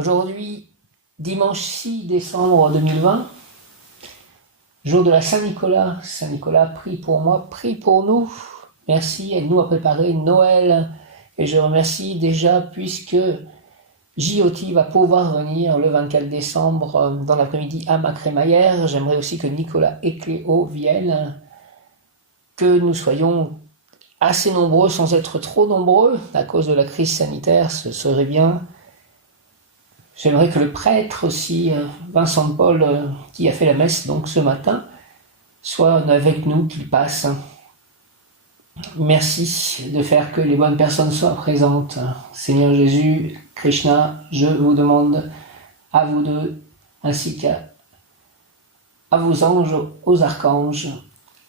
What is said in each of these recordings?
Aujourd'hui, dimanche 6 décembre 2020, jour de la Saint-Nicolas. Saint-Nicolas, prie pour moi, prie pour nous. Merci, aide-nous à préparer Noël. Et je remercie déjà puisque JOT va pouvoir venir le 24 décembre dans l'après-midi à ma crémaillère. J'aimerais aussi que Nicolas et Cléo viennent, que nous soyons assez nombreux sans être trop nombreux à cause de la crise sanitaire, ce serait bien. J'aimerais que le prêtre aussi, Vincent de Paul, qui a fait la messe donc ce matin, soit avec nous, qu'il passe. Merci de faire que les bonnes personnes soient présentes. Seigneur Jésus, Krishna, je vous demande à vous deux, ainsi qu'à vos anges, aux archanges,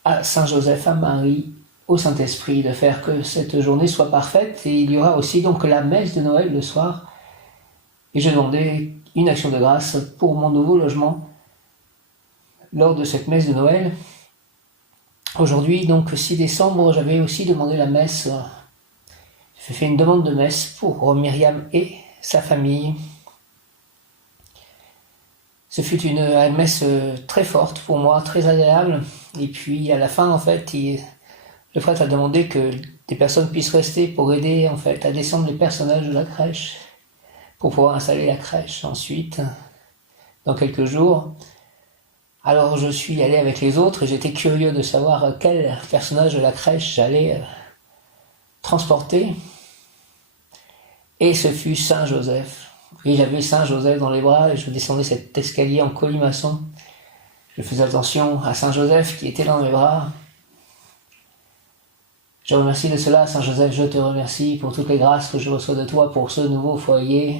à Saint Joseph, à Marie, au Saint-Esprit, de faire que cette journée soit parfaite. Et il y aura aussi donc la messe de Noël le soir. Et je demandais une action de grâce pour mon nouveau logement lors de cette messe de Noël. Aujourd'hui, donc 6 décembre, j'avais aussi demandé la messe. J'ai fait une demande de messe pour Myriam et sa famille. Ce fut une messe très forte pour moi, très agréable. Et puis à la fin, en fait, le prêtre a demandé que des personnes puissent rester pour aider en fait à descendre les personnages de la crèche, pour pouvoir installer la crèche ensuite, dans quelques jours. Alors je suis allé avec les autres et j'étais curieux de savoir quel personnage de la crèche j'allais transporter. Et ce fut Saint Joseph. Et j'avais Saint Joseph dans les bras et je descendais cet escalier en colimaçon. Je faisais attention à Saint Joseph qui était dans mes bras. Je remercie de cela, Saint Joseph, je te remercie pour toutes les grâces que je reçois de toi pour ce nouveau foyer.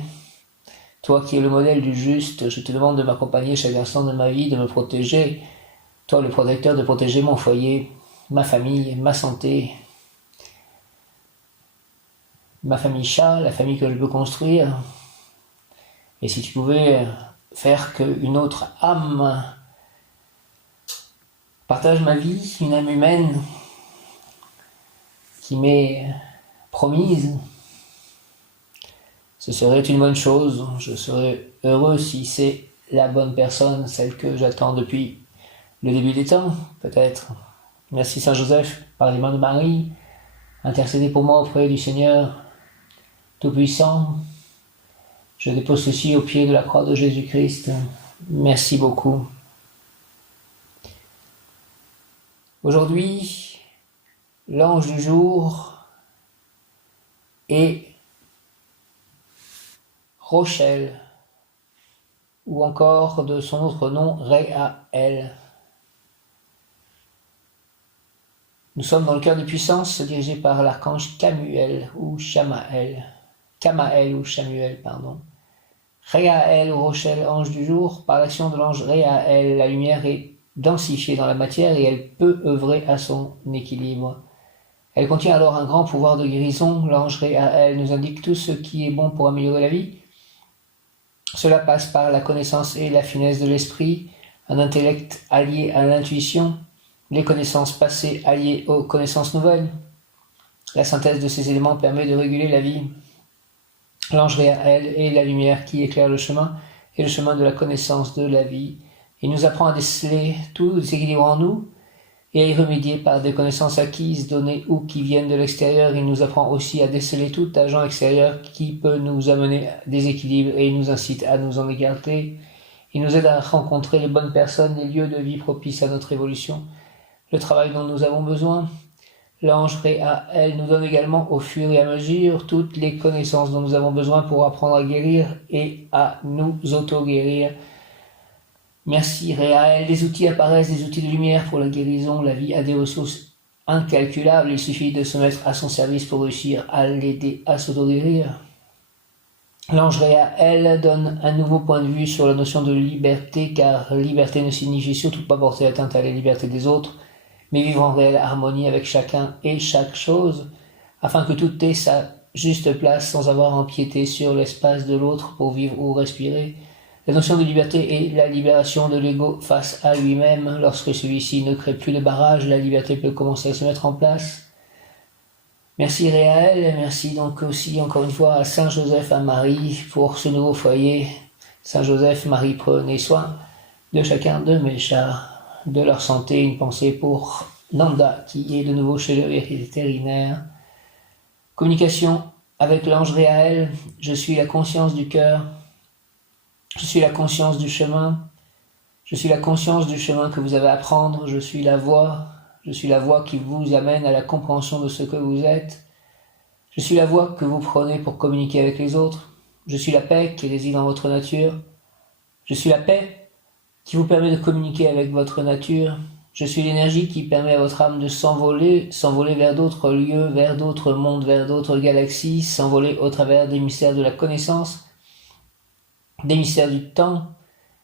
Toi qui es le modèle du juste, je te demande de m'accompagner chaque instant de ma vie, de me protéger. Toi le protecteur, de protéger mon foyer, ma famille, ma santé, ma famille chat, la famille que je veux construire. Et si tu pouvais faire qu'une autre âme partage ma vie, une âme humaine qui m'est promise, ce serait une bonne chose. Je serais heureux si c'est la bonne personne, celle que j'attends depuis le début des temps, peut-être. Merci Saint Joseph, par les mains de Marie, intercédez pour moi auprès du Seigneur Tout-Puissant. Je dépose ceci au pied de la croix de Jésus-Christ. Merci beaucoup. Aujourd'hui, l'ange du jour est Rochelle, ou encore de son autre nom, Réaël. Nous sommes dans le cœur de puissance, dirigé par l'archange Camaël ou Chamuel. Réaël ou Rochelle, ange du jour, par l'action de l'ange Réaël, la lumière est densifiée dans la matière et elle peut œuvrer à son équilibre. Elle contient alors un grand pouvoir de guérison. L'ange Réaël nous indique tout ce qui est bon pour améliorer la vie. Cela passe par la connaissance et la finesse de l'esprit, un intellect allié à l'intuition, les connaissances passées alliées aux connaissances nouvelles. La synthèse de ces éléments permet de réguler la vie. L'ange Réaël est la lumière qui éclaire le chemin, et le chemin de la connaissance de la vie. Il nous apprend à déceler tout déséquilibre en nous, et à y remédier par des connaissances acquises, données ou qui viennent de l'extérieur. Il nous apprend aussi à déceler tout agent extérieur qui peut nous amener à déséquilibre et il nous incite à nous en écarter. Il nous aide à rencontrer les bonnes personnes, les lieux de vie propices à notre évolution, le travail dont nous avons besoin. L'ange Réaël nous donne également au fur et à mesure toutes les connaissances dont nous avons besoin pour apprendre à guérir et à nous auto-guérir. Merci Réaël, les outils apparaissent, des outils de lumière pour la guérison. La vie a des ressources incalculables, il suffit de se mettre à son service pour réussir à l'aider à s'auto-guérir. L'ange Réaël donne un nouveau point de vue sur la notion de liberté, car liberté ne signifie surtout pas porter atteinte à la liberté des autres, mais vivre en réelle harmonie avec chacun et chaque chose, afin que tout ait sa juste place sans avoir empiété sur l'espace de l'autre pour vivre ou respirer. La notion de liberté est la libération de l'ego face à lui-même. Lorsque celui-ci ne crée plus de barrage, la liberté peut commencer à se mettre en place. Merci Réal, merci donc aussi encore une fois à Saint Joseph, à Marie pour ce nouveau foyer. Saint Joseph, Marie, prenez soin de chacun de mes chats, de leur santé. Une pensée pour Nanda qui est de nouveau chez le vétérinaire. Communication avec l'ange Réal, je suis la conscience du cœur, je suis la conscience du chemin, je suis la conscience du chemin que vous avez à prendre, je suis la voix qui vous amène à la compréhension de ce que vous êtes. Je suis la voie que vous prenez pour communiquer avec les autres. Je suis la paix qui réside en votre nature. Je suis la paix qui vous permet de communiquer avec votre nature. Je suis l'énergie qui permet à votre âme de s'envoler vers d'autres lieux, vers d'autres mondes, vers d'autres galaxies, s'envoler au travers des mystères de la connaissance, des mystères du temps.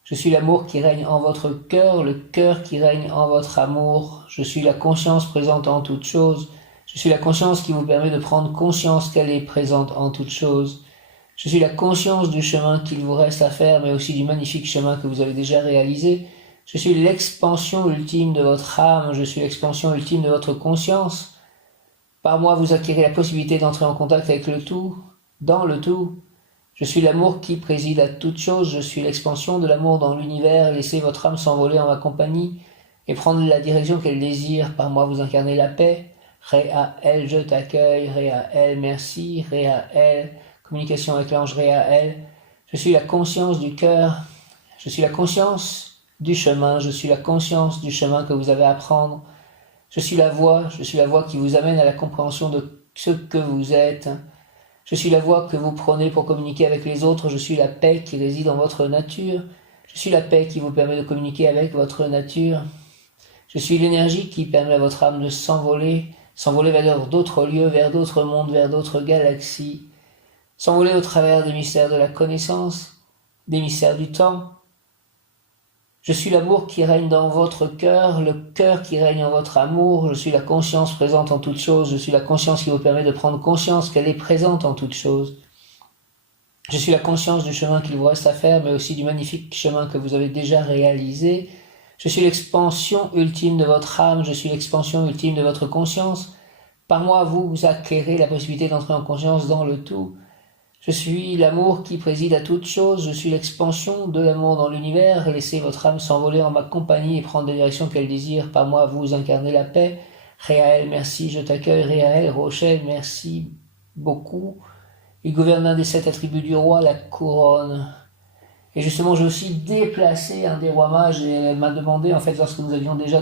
Je suis l'amour qui règne en votre cœur, le cœur qui règne en votre amour. Je suis la conscience présente en toutes choses. Je suis la conscience qui vous permet de prendre conscience qu'elle est présente en toutes choses. Je suis la conscience du chemin qu'il vous reste à faire, mais aussi du magnifique chemin que vous avez déjà réalisé. Je suis l'expansion ultime de votre âme, je suis l'expansion ultime de votre conscience. Par moi, vous acquérez la possibilité d'entrer en contact avec le tout, dans le tout. Je suis l'amour qui préside à toute chose, je suis l'expansion de l'amour dans l'univers. Laissez votre âme s'envoler en ma compagnie et prendre la direction qu'elle désire. Par moi, vous incarnez la paix. Réaël, je t'accueille. Réaël, merci. Réaël, communication avec l'ange Réaël. Je suis la conscience du cœur. Je suis la conscience du chemin. Je suis la conscience du chemin que vous avez à prendre. Je suis la voix qui vous amène à la compréhension de ce que vous êtes. Je suis la voie que vous prenez pour communiquer avec les autres. Je suis la paix qui réside en votre nature. Je suis la paix qui vous permet de communiquer avec votre nature. Je suis l'énergie qui permet à votre âme de s'envoler vers d'autres lieux, vers d'autres mondes, vers d'autres galaxies, s'envoler au travers des mystères de la connaissance, des mystères du temps. Je suis l'amour qui règne dans votre cœur, le cœur qui règne en votre amour. Je suis la conscience présente en toutes choses. Je suis la conscience qui vous permet de prendre conscience qu'elle est présente en toutes choses. Je suis la conscience du chemin qu'il vous reste à faire, mais aussi du magnifique chemin que vous avez déjà réalisé. Je suis l'expansion ultime de votre âme. Je suis l'expansion ultime de votre conscience. Par moi, vous acquérez la possibilité d'entrer en conscience dans le tout. Je suis l'amour qui préside à toute chose, je suis l'expansion de l'amour dans l'univers. Laissez votre âme s'envoler en ma compagnie et prendre la direction qu'elle désire. Par moi, vous incarnez la paix. Réaël, merci, je t'accueille. Réaël, Rochelle, merci beaucoup. Il gouverne l'un des 7 attributs du roi, la couronne. Et justement, j'ai aussi déplacé un des rois mages et elle m'a demandé, en fait, lorsque nous avions déjà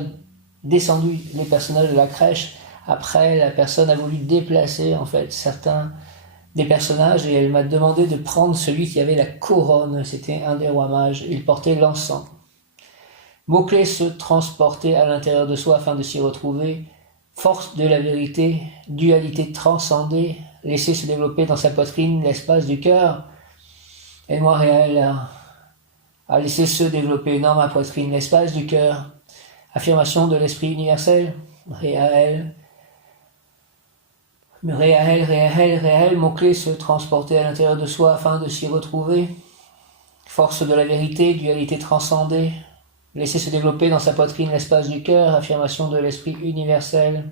descendu les personnages de la crèche, après, la personne a voulu déplacer, en fait, certains des personnages et elle m'a demandé de prendre celui qui avait la couronne. C'était un des rois mages. Il portait l'encens. Mot-clé, se transporter à l'intérieur de soi afin de s'y retrouver. Force de la vérité, dualité transcendée, laisser se développer dans sa poitrine l'espace du cœur. Aide-moi, Réal, à laisser se développer dans ma poitrine l'espace du cœur. Affirmation de l'esprit universel. Réal. Réel, mot-clé, se transporter à l'intérieur de soi afin de s'y retrouver. Force de la vérité, dualité transcendée. Laisser se développer dans sa poitrine l'espace du cœur. Affirmation de l'esprit universel.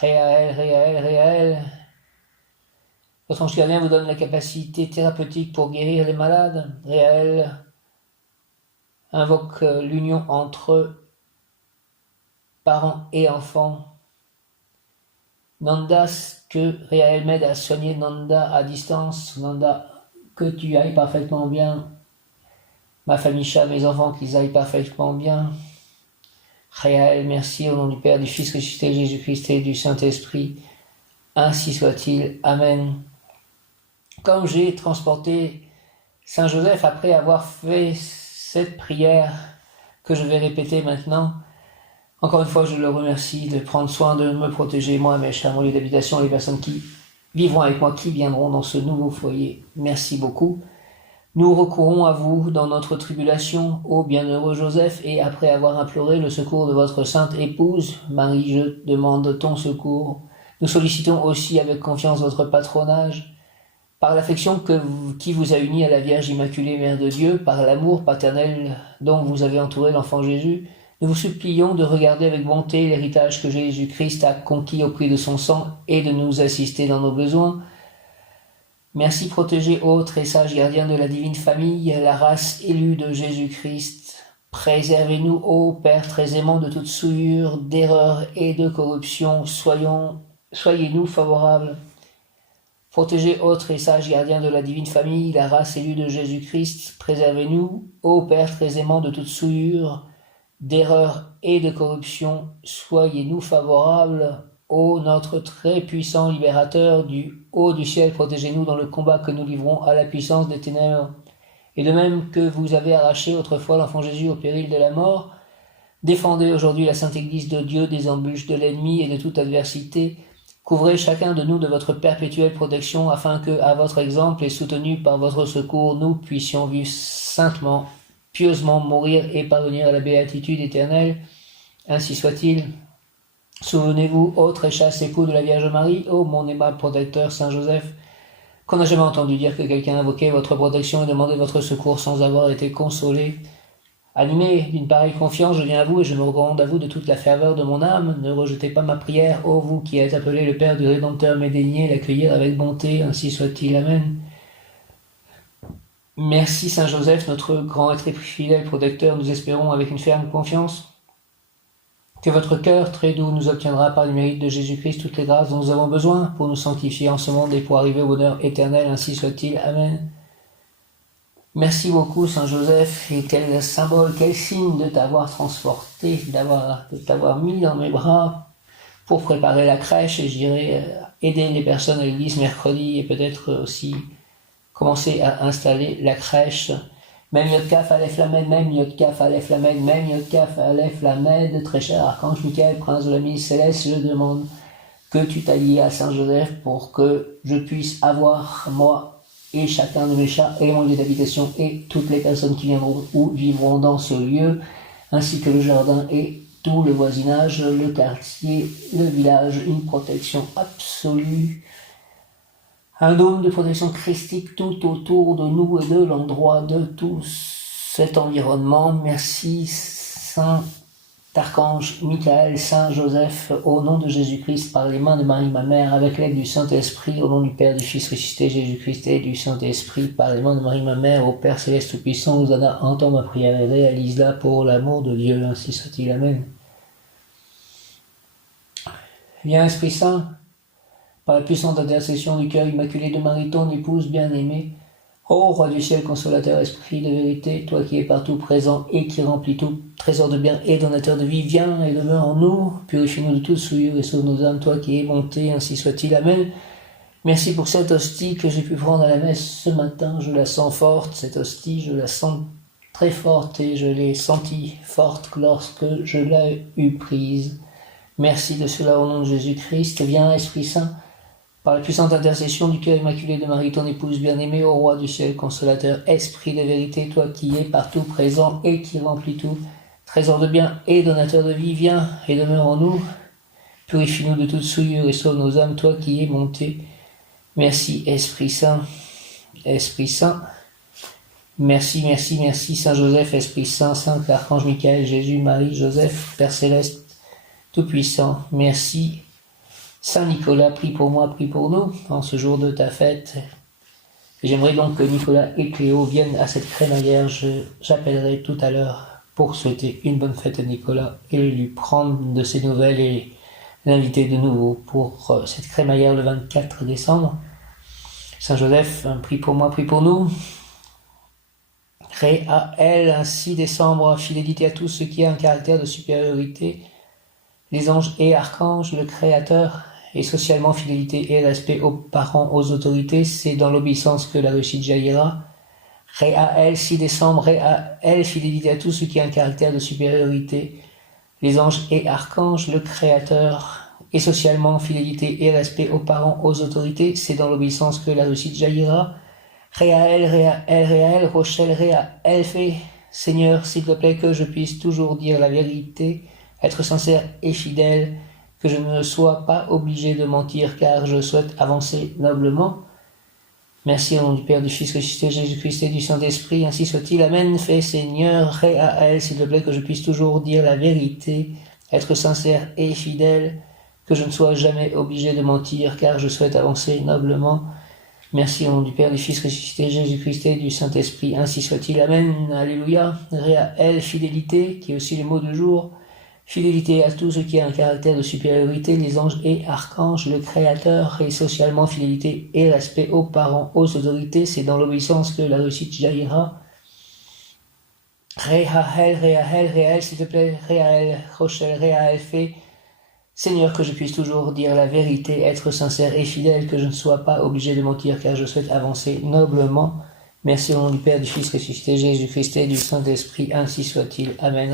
Réel. Votre ange gardien vous donne la capacité thérapeutique pour guérir les malades. Réel invoque l'union entre parents et enfants. Nanda, que Réaël m'aide à soigner Nanda à distance. Nanda, que tu ailles parfaitement bien. Ma famille chat, mes enfants, qu'ils aillent parfaitement bien. Réaël, merci au nom du Père, du Fils ressuscité, Jésus-Christ et du Saint-Esprit. Ainsi soit-il. Amen. Comme j'ai transporté Saint Joseph après avoir fait cette prière que je vais répéter maintenant, encore une fois, je le remercie de prendre soin de me protéger, moi, mes chers, mon lieu d'habitation, les personnes qui vivront avec moi, qui viendront dans ce nouveau foyer. Merci beaucoup. Nous recourons à vous dans notre tribulation, ô bienheureux Joseph, et après avoir imploré le secours de votre sainte épouse, Marie, je demande ton secours. Nous sollicitons aussi avec confiance votre patronage, par l'affection qui vous a uni à la Vierge Immaculée, Mère de Dieu, par l'amour paternel dont vous avez entouré l'enfant Jésus. Nous vous supplions de regarder avec bonté l'héritage que Jésus-Christ a conquis au prix de son sang et de nous assister dans nos besoins. Merci, protégé, autres et sages gardiens de la divine famille, la race élue de Jésus-Christ. Préservez-nous, ô Père très aimant, de toute souillure, d'erreur et de corruption. Soyez-nous favorables. Protégez, autres et sages gardiens de la divine famille, la race élue de Jésus-Christ. Préservez-nous, ô Père très aimant, de toute souillure, d'erreur et de corruption. Soyez-nous favorables. Ô notre très puissant libérateur du haut du ciel, protégez-nous dans le combat que nous livrons à la puissance des ténèbres. Et de même que vous avez arraché autrefois l'enfant Jésus au péril de la mort, défendez aujourd'hui la Sainte Église de Dieu des embûches de l'ennemi et de toute adversité. Couvrez chacun de nous de votre perpétuelle protection, afin que, à votre exemple et soutenus par votre secours, nous puissions vivre saintement, pieusement, mourir et parvenir à la béatitude éternelle. Ainsi soit-il. Souvenez-vous, ô très chaste époux de la Vierge Marie, ô mon aimable protecteur Saint Joseph, qu'on n'a jamais entendu dire que quelqu'un invoquait votre protection et demandait votre secours sans avoir été consolé. Animé d'une pareille confiance, je viens à vous et je me recommande à vous de toute la ferveur de mon âme. Ne rejetez pas ma prière, ô vous qui êtes appelé le Père du Rédempteur, mais daignez l'accueillir avec bonté, ainsi soit-il. Amen. Merci Saint Joseph, notre grand et très fidèle protecteur, nous espérons avec une ferme confiance que votre cœur très doux nous obtiendra par le mérite de Jésus-Christ toutes les grâces dont nous avons besoin pour nous sanctifier en ce monde et pour arriver au bonheur éternel, ainsi soit-il. Amen. Merci beaucoup Saint Joseph, et quel symbole, quel signe de t'avoir transporté, de t'avoir mis dans mes bras pour préparer la crèche, et j'irai aider les personnes à l'église mercredi et peut-être aussi commencer à installer la crèche. Même Yod-Kaf, Aleph Lamed, même Yod-Kaf, Aleph Lamed, même Yod-Kaf, Aleph Lamed. Très cher Archange Michael, Prince de la milice céleste, je demande que tu t'allies à Saint Joseph pour que je puisse avoir, moi et chacun de mes chats, et mon lieu d'habitation, et toutes les personnes qui viendront ou vivront dans ce lieu, ainsi que le jardin et tout le voisinage, le quartier, le village, une protection absolue. Un dôme de protection christique tout autour de nous et de l'endroit de tout cet environnement. Merci Saint Archange Michael, Saint Joseph, au nom de Jésus-Christ, par les mains de Marie ma mère, avec l'aide du Saint-Esprit, au nom du Père, du Fils ressuscité Jésus-Christ et du Saint-Esprit, par les mains de Marie ma mère, au Père céleste tout-puissant, Hosanna, entends ma prière et réalise-la pour l'amour de Dieu, ainsi soit-il. Amen. Viens Esprit Saint, par la puissante intercession du cœur immaculé de Marie, ton épouse bien-aimée, ô Roi du ciel, consolateur, esprit de vérité, toi qui es partout présent et qui remplis tout trésor de bien et donateur de vie, viens et demeure en nous, purifie-nous de toute souillure et sauve nos âmes, toi qui es monté, ainsi soit-il. Amen. Merci pour cette hostie que j'ai pu prendre à la messe ce matin, je la sens forte, cette hostie, je la sens très forte et je l'ai sentie forte lorsque je l'ai eue prise. Merci de cela au nom de Jésus-Christ. Viens, Esprit Saint, par la puissante intercession du cœur immaculé de Marie, ton épouse bien-aimée, ô Roi du ciel, consolateur, esprit de vérité, toi qui es partout présent et qui remplis tout, trésor de bien et donateur de vie, viens et demeure en nous, purifie-nous de toute souillure et sauve nos âmes, toi qui es monté. Merci, Esprit Saint, Esprit Saint. Merci, merci, merci, Saint Joseph, Esprit Saint, Saint Archange Michael, Jésus, Marie, Joseph, Père Céleste, Tout-Puissant. Merci. Saint Nicolas, prie pour moi, prie pour nous, en ce jour de ta fête. J'aimerais donc que Nicolas et Cléo viennent à cette crémaillère. J'appellerai tout à l'heure pour souhaiter une bonne fête à Nicolas et lui prendre de ses nouvelles et l'inviter de nouveau pour cette crémaillère le 24 décembre. Saint Joseph, prie pour moi, prie pour nous. Réa-elle, 6 décembre, fidélité à tout ce qui a un caractère de supériorité, les anges et archanges, le Créateur, et socialement fidélité et respect aux parents, aux autorités, c'est dans l'obéissance que la réussite jaillira. Réa-elle, 6 décembre, Réa-elle, fidélité à tout ce qui a un caractère de supériorité, les anges et archanges, le Créateur, et socialement fidélité et respect aux parents, aux autorités, c'est dans l'obéissance que la réussite jaillira. Réa-elle, Rochelle, Réa-elle, fait, Seigneur, s'il te plaît, que je puisse toujours dire la vérité, être sincère et fidèle, que je ne sois pas obligé de mentir car je souhaite avancer noblement. Merci au nom du Père, du Fils ressuscité, Jésus-Christ et du Saint-Esprit, ainsi soit-il. Amen. Fais, Seigneur, Réaël, s'il te plaît, que je puisse toujours dire la vérité, être sincère et fidèle, que je ne sois jamais obligé de mentir, car je souhaite avancer noblement. Merci au nom du Père, du Fils ressuscité, Jésus-Christ et du Saint-Esprit, ainsi soit-il. Amen. Alléluia. Réaël, fidélité, qui est aussi le mot du jour. Fidélité à tout ce qui a un caractère de supériorité, les anges et archanges, le Créateur, et socialement fidélité et respect aux parents, aux autorités, c'est dans l'obéissance que la réussite jaillira. Réaël, s'il te plaît, Réaël, Rochelle, Réaël, fais, Seigneur, que je puisse toujours dire la vérité, être sincère et fidèle, que je ne sois pas obligé de mentir, car je souhaite avancer noblement. Merci au nom du Père, du Fils ressuscité, Jésus-Christ et du Saint-Esprit, ainsi soit-il. Amen.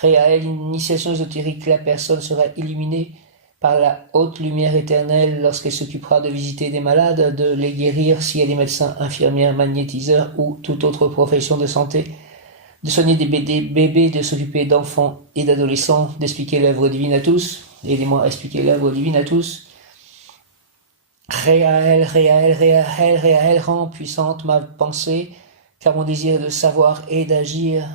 Réaël, initiation ésotérique, la personne sera illuminée par la haute lumière éternelle lorsqu'elle s'occupera de visiter des malades, de les guérir si elle est médecin, infirmière, magnétiseur ou toute autre profession de santé, de soigner des bébés, de s'occuper d'enfants et d'adolescents, d'expliquer l'œuvre divine à tous. Aidez-moi à expliquer l'œuvre divine à tous. Réaël, rend puissante ma pensée, car mon désir est de savoir et d'agir.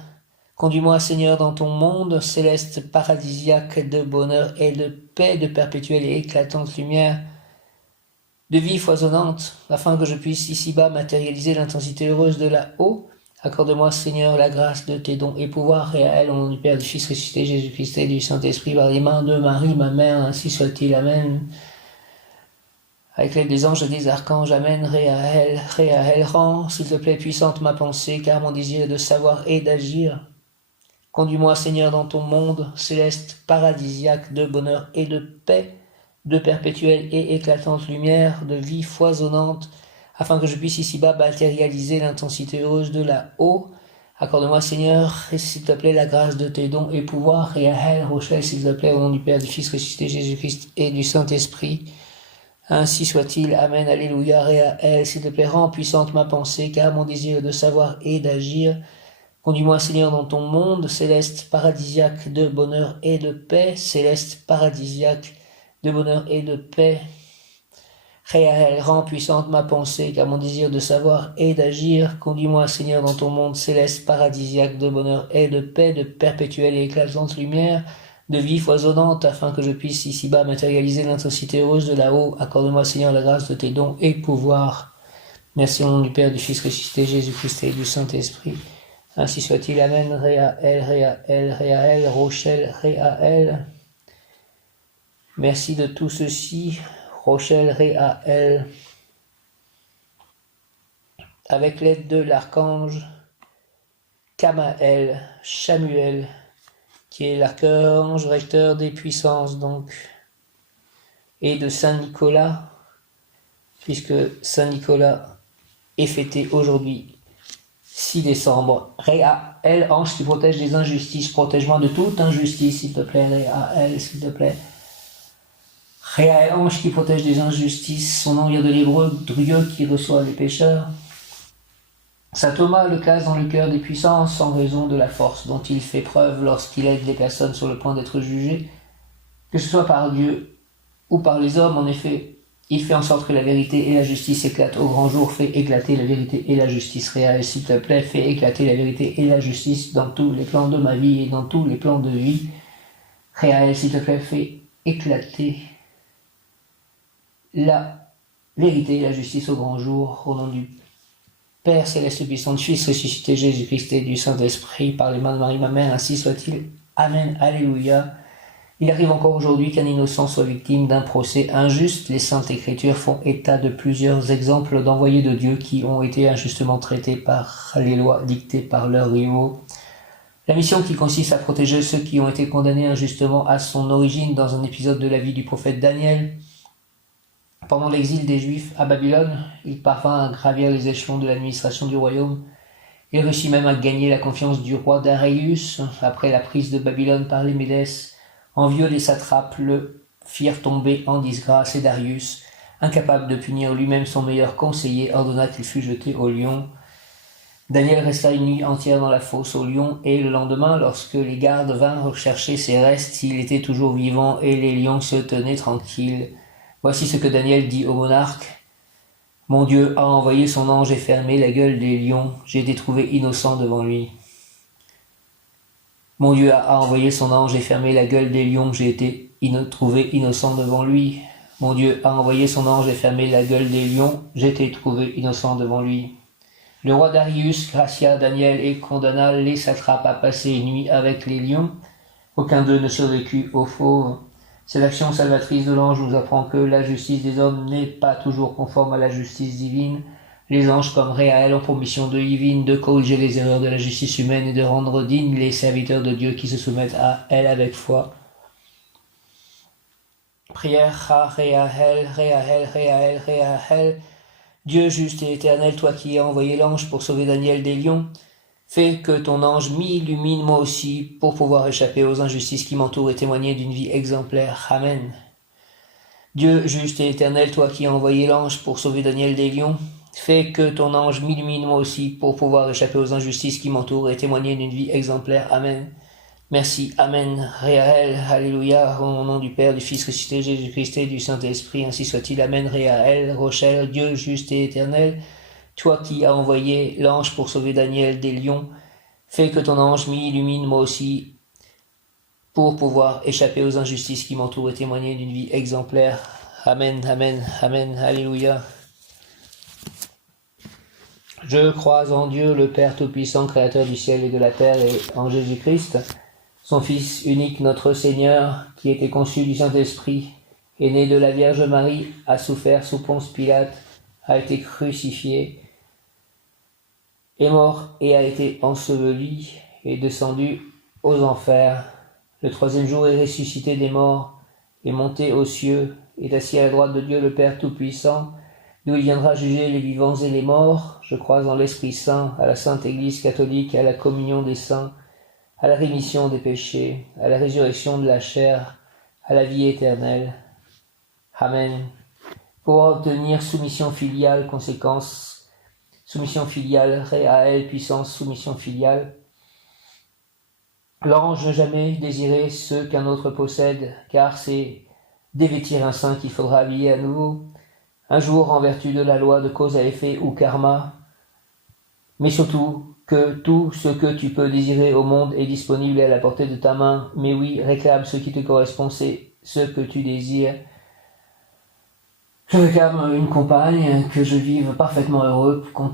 Conduis-moi, Seigneur, dans ton monde céleste, paradisiaque de bonheur et de paix, de perpétuelle et éclatante lumière, de vie foisonnante, afin que je puisse ici-bas matérialiser l'intensité heureuse de là-haut. Accorde-moi, Seigneur, la grâce de tes dons et pouvoirs, Réaël, au nom du Père, du Fils ressuscité, Jésus-Christ et du Saint-Esprit, par les mains de Marie, ma mère, ainsi soit-il. Amen. Avec l'aide des anges et des archanges, Amen. Réaël, rend, s'il te plaît, puissante ma pensée, car mon désir est de savoir et d'agir. Conduis-moi, Seigneur, dans ton monde céleste, paradisiaque de bonheur et de paix, de perpétuelle et éclatante lumière, de vie foisonnante, afin que je puisse ici-bas matérialiser l'intensité heureuse de là-haut. Accorde-moi, Seigneur, et s'il te plaît, la grâce de tes dons et pouvoirs. Réaël, Rochelle, s'il te plaît, au nom du Père, du Fils ressuscité, Jésus-Christ et du Saint-Esprit. Ainsi soit-il. Amen. Alléluia. Réaël, s'il te plaît, rends puissante ma pensée, car mon désir est de savoir et d'agir. Conduis-moi, Seigneur, dans ton monde céleste, paradisiaque de bonheur et de paix, céleste, paradisiaque de bonheur et de paix. Réaël, rends puissante ma pensée, car mon désir de savoir et d'agir. Conduis-moi, Seigneur, dans ton monde céleste, paradisiaque de bonheur et de paix, de perpétuelle et éclatante lumière, de vie foisonnante, afin que je puisse ici-bas matérialiser l'intensité heureuse de là-haut. Accorde-moi, Seigneur, la grâce de tes dons et pouvoirs. Merci au nom du Père, du Fils ressuscité, Jésus-Christ et du Saint-Esprit. Ainsi soit-il. Amen. Réaël, Rochelle, Réaël. Merci de tout ceci, Rochelle, Réaël. Avec l'aide de l'archange Kamaël, Chamuel, qui est l'archange recteur des puissances, donc, et de Saint Nicolas, puisque Saint Nicolas est fêté aujourd'hui, 6 décembre. Réaël, ange qui protège des injustices, protège-moi de toute injustice, s'il te plaît. Réaël, s'il te plaît. Réaël, ange qui protège des injustices, son nom vient de l'hébreu, Dieu qui reçoit les pécheurs. Saint Thomas le classe dans le cœur des puissances en raison de la force dont il fait preuve lorsqu'il aide les personnes sur le point d'être jugées, que ce soit par Dieu ou par les hommes. En effet, il fait en sorte que la vérité et la justice éclatent au grand jour. Fais éclater la vérité et la justice. Réaël, s'il te plaît, fais éclater la vérité et la justice dans tous les plans de ma vie et dans tous les plans de vie. Réaël, s'il te plaît, fais éclater la vérité et la justice au grand jour, au nom du Père céleste puissant, du Fils ressuscité, Jésus-Christ et du Saint-Esprit, par les mains de Marie, ma mère, ainsi soit-il. Amen. Alléluia. Il arrive encore aujourd'hui qu'un innocent soit victime d'un procès injuste. Les Saintes Écritures font état de plusieurs exemples d'envoyés de Dieu qui ont été injustement traités par les lois dictées par leurs rivaux. La mission qui consiste à protéger ceux qui ont été condamnés injustement a son origine dans un épisode de la vie du prophète Daniel. Pendant l'exil des Juifs à Babylone, il parvint à gravir les échelons de l'administration du royaume. Il réussit même à gagner la confiance du roi Darius. Après la prise de Babylone par les Médès, envieux des satrapes le firent tomber en disgrâce et Darius, incapable de punir lui-même son meilleur conseiller, ordonna qu'il fût jeté au lion. Daniel resta une nuit entière dans la fosse au lion, et le lendemain, lorsque les gardes vinrent chercher ses restes, il était toujours vivant et les lions se tenaient tranquilles. Voici ce que Daniel dit au monarque. Mon Dieu a envoyé son ange et fermé la gueule des lions. J'ai été trouvé innocent devant lui. Mon Dieu a envoyé son ange et fermé la gueule des lions. J'ai été trouvé innocent devant lui. Mon Dieu a envoyé son ange et fermé la gueule des lions. J'ai été trouvé innocent devant lui. Le roi Darius gracia Daniel et condamna les satrapes à passer une nuit avec les lions. Aucun d'eux ne survécut aux fauves. Cette action salvatrice de l'ange nous apprend que la justice des hommes n'est pas toujours conforme à la justice divine. Les anges comme Réaël ont pour mission divine de corriger les erreurs de la justice humaine et de rendre dignes les serviteurs de Dieu qui se soumettent à elle avec foi. Prière à Réaël, Réaël, Réaël, Réaël. Dieu juste et éternel, toi qui as envoyé l'ange pour sauver Daniel des lions, fais que ton ange m'illumine moi aussi pour pouvoir échapper aux injustices qui m'entourent et témoigner d'une vie exemplaire. Amen. Dieu juste et éternel, toi qui as envoyé l'ange pour sauver Daniel des lions, fais que ton ange m'illumine moi aussi pour pouvoir échapper aux injustices qui m'entourent et témoigner d'une vie exemplaire. Amen. Merci. Amen. Réaël. Alléluia. Au nom du Père, du Fils ressuscité, Jésus-Christ et du Saint-Esprit, ainsi soit-il. Amen. Réaël. Rochelle, Dieu juste et éternel, toi qui as envoyé l'ange pour sauver Daniel des lions, fais que ton ange m'illumine moi aussi pour pouvoir échapper aux injustices qui m'entourent et témoigner d'une vie exemplaire. Amen, amen, amen, alléluia. Je crois en Dieu, le Père Tout-Puissant, Créateur du ciel et de la terre, et en Jésus-Christ, son Fils unique, notre Seigneur, qui était conçu du Saint-Esprit, est né de la Vierge Marie, a souffert sous Ponce Pilate, a été crucifié, est mort et a été enseveli, est descendu aux enfers. Le troisième jour est ressuscité des morts, est monté aux cieux, est assis à la droite de Dieu le Père Tout-Puissant, d'où il viendra juger les vivants et les morts. Je crois en l'Esprit Saint, à la Sainte Église catholique, à la communion des saints, à la rémission des péchés, à la résurrection de la chair, à la vie éternelle. Amen. Pour obtenir soumission filiale, conséquence, soumission filiale, Réaël, puissance, soumission filiale. L'ange n'a jamais désiré ce qu'un autre possède, car c'est dévêtir un saint qu'il faudra habiller à nouveau, un jour en vertu de la loi de cause à effet ou karma, mais surtout que tout ce que tu peux désirer au monde est disponible et à la portée de ta main, mais oui, réclame ce qui te correspond, c'est ce que tu désires. Je réclame une compagne, que je vive parfaitement heureux, qu'on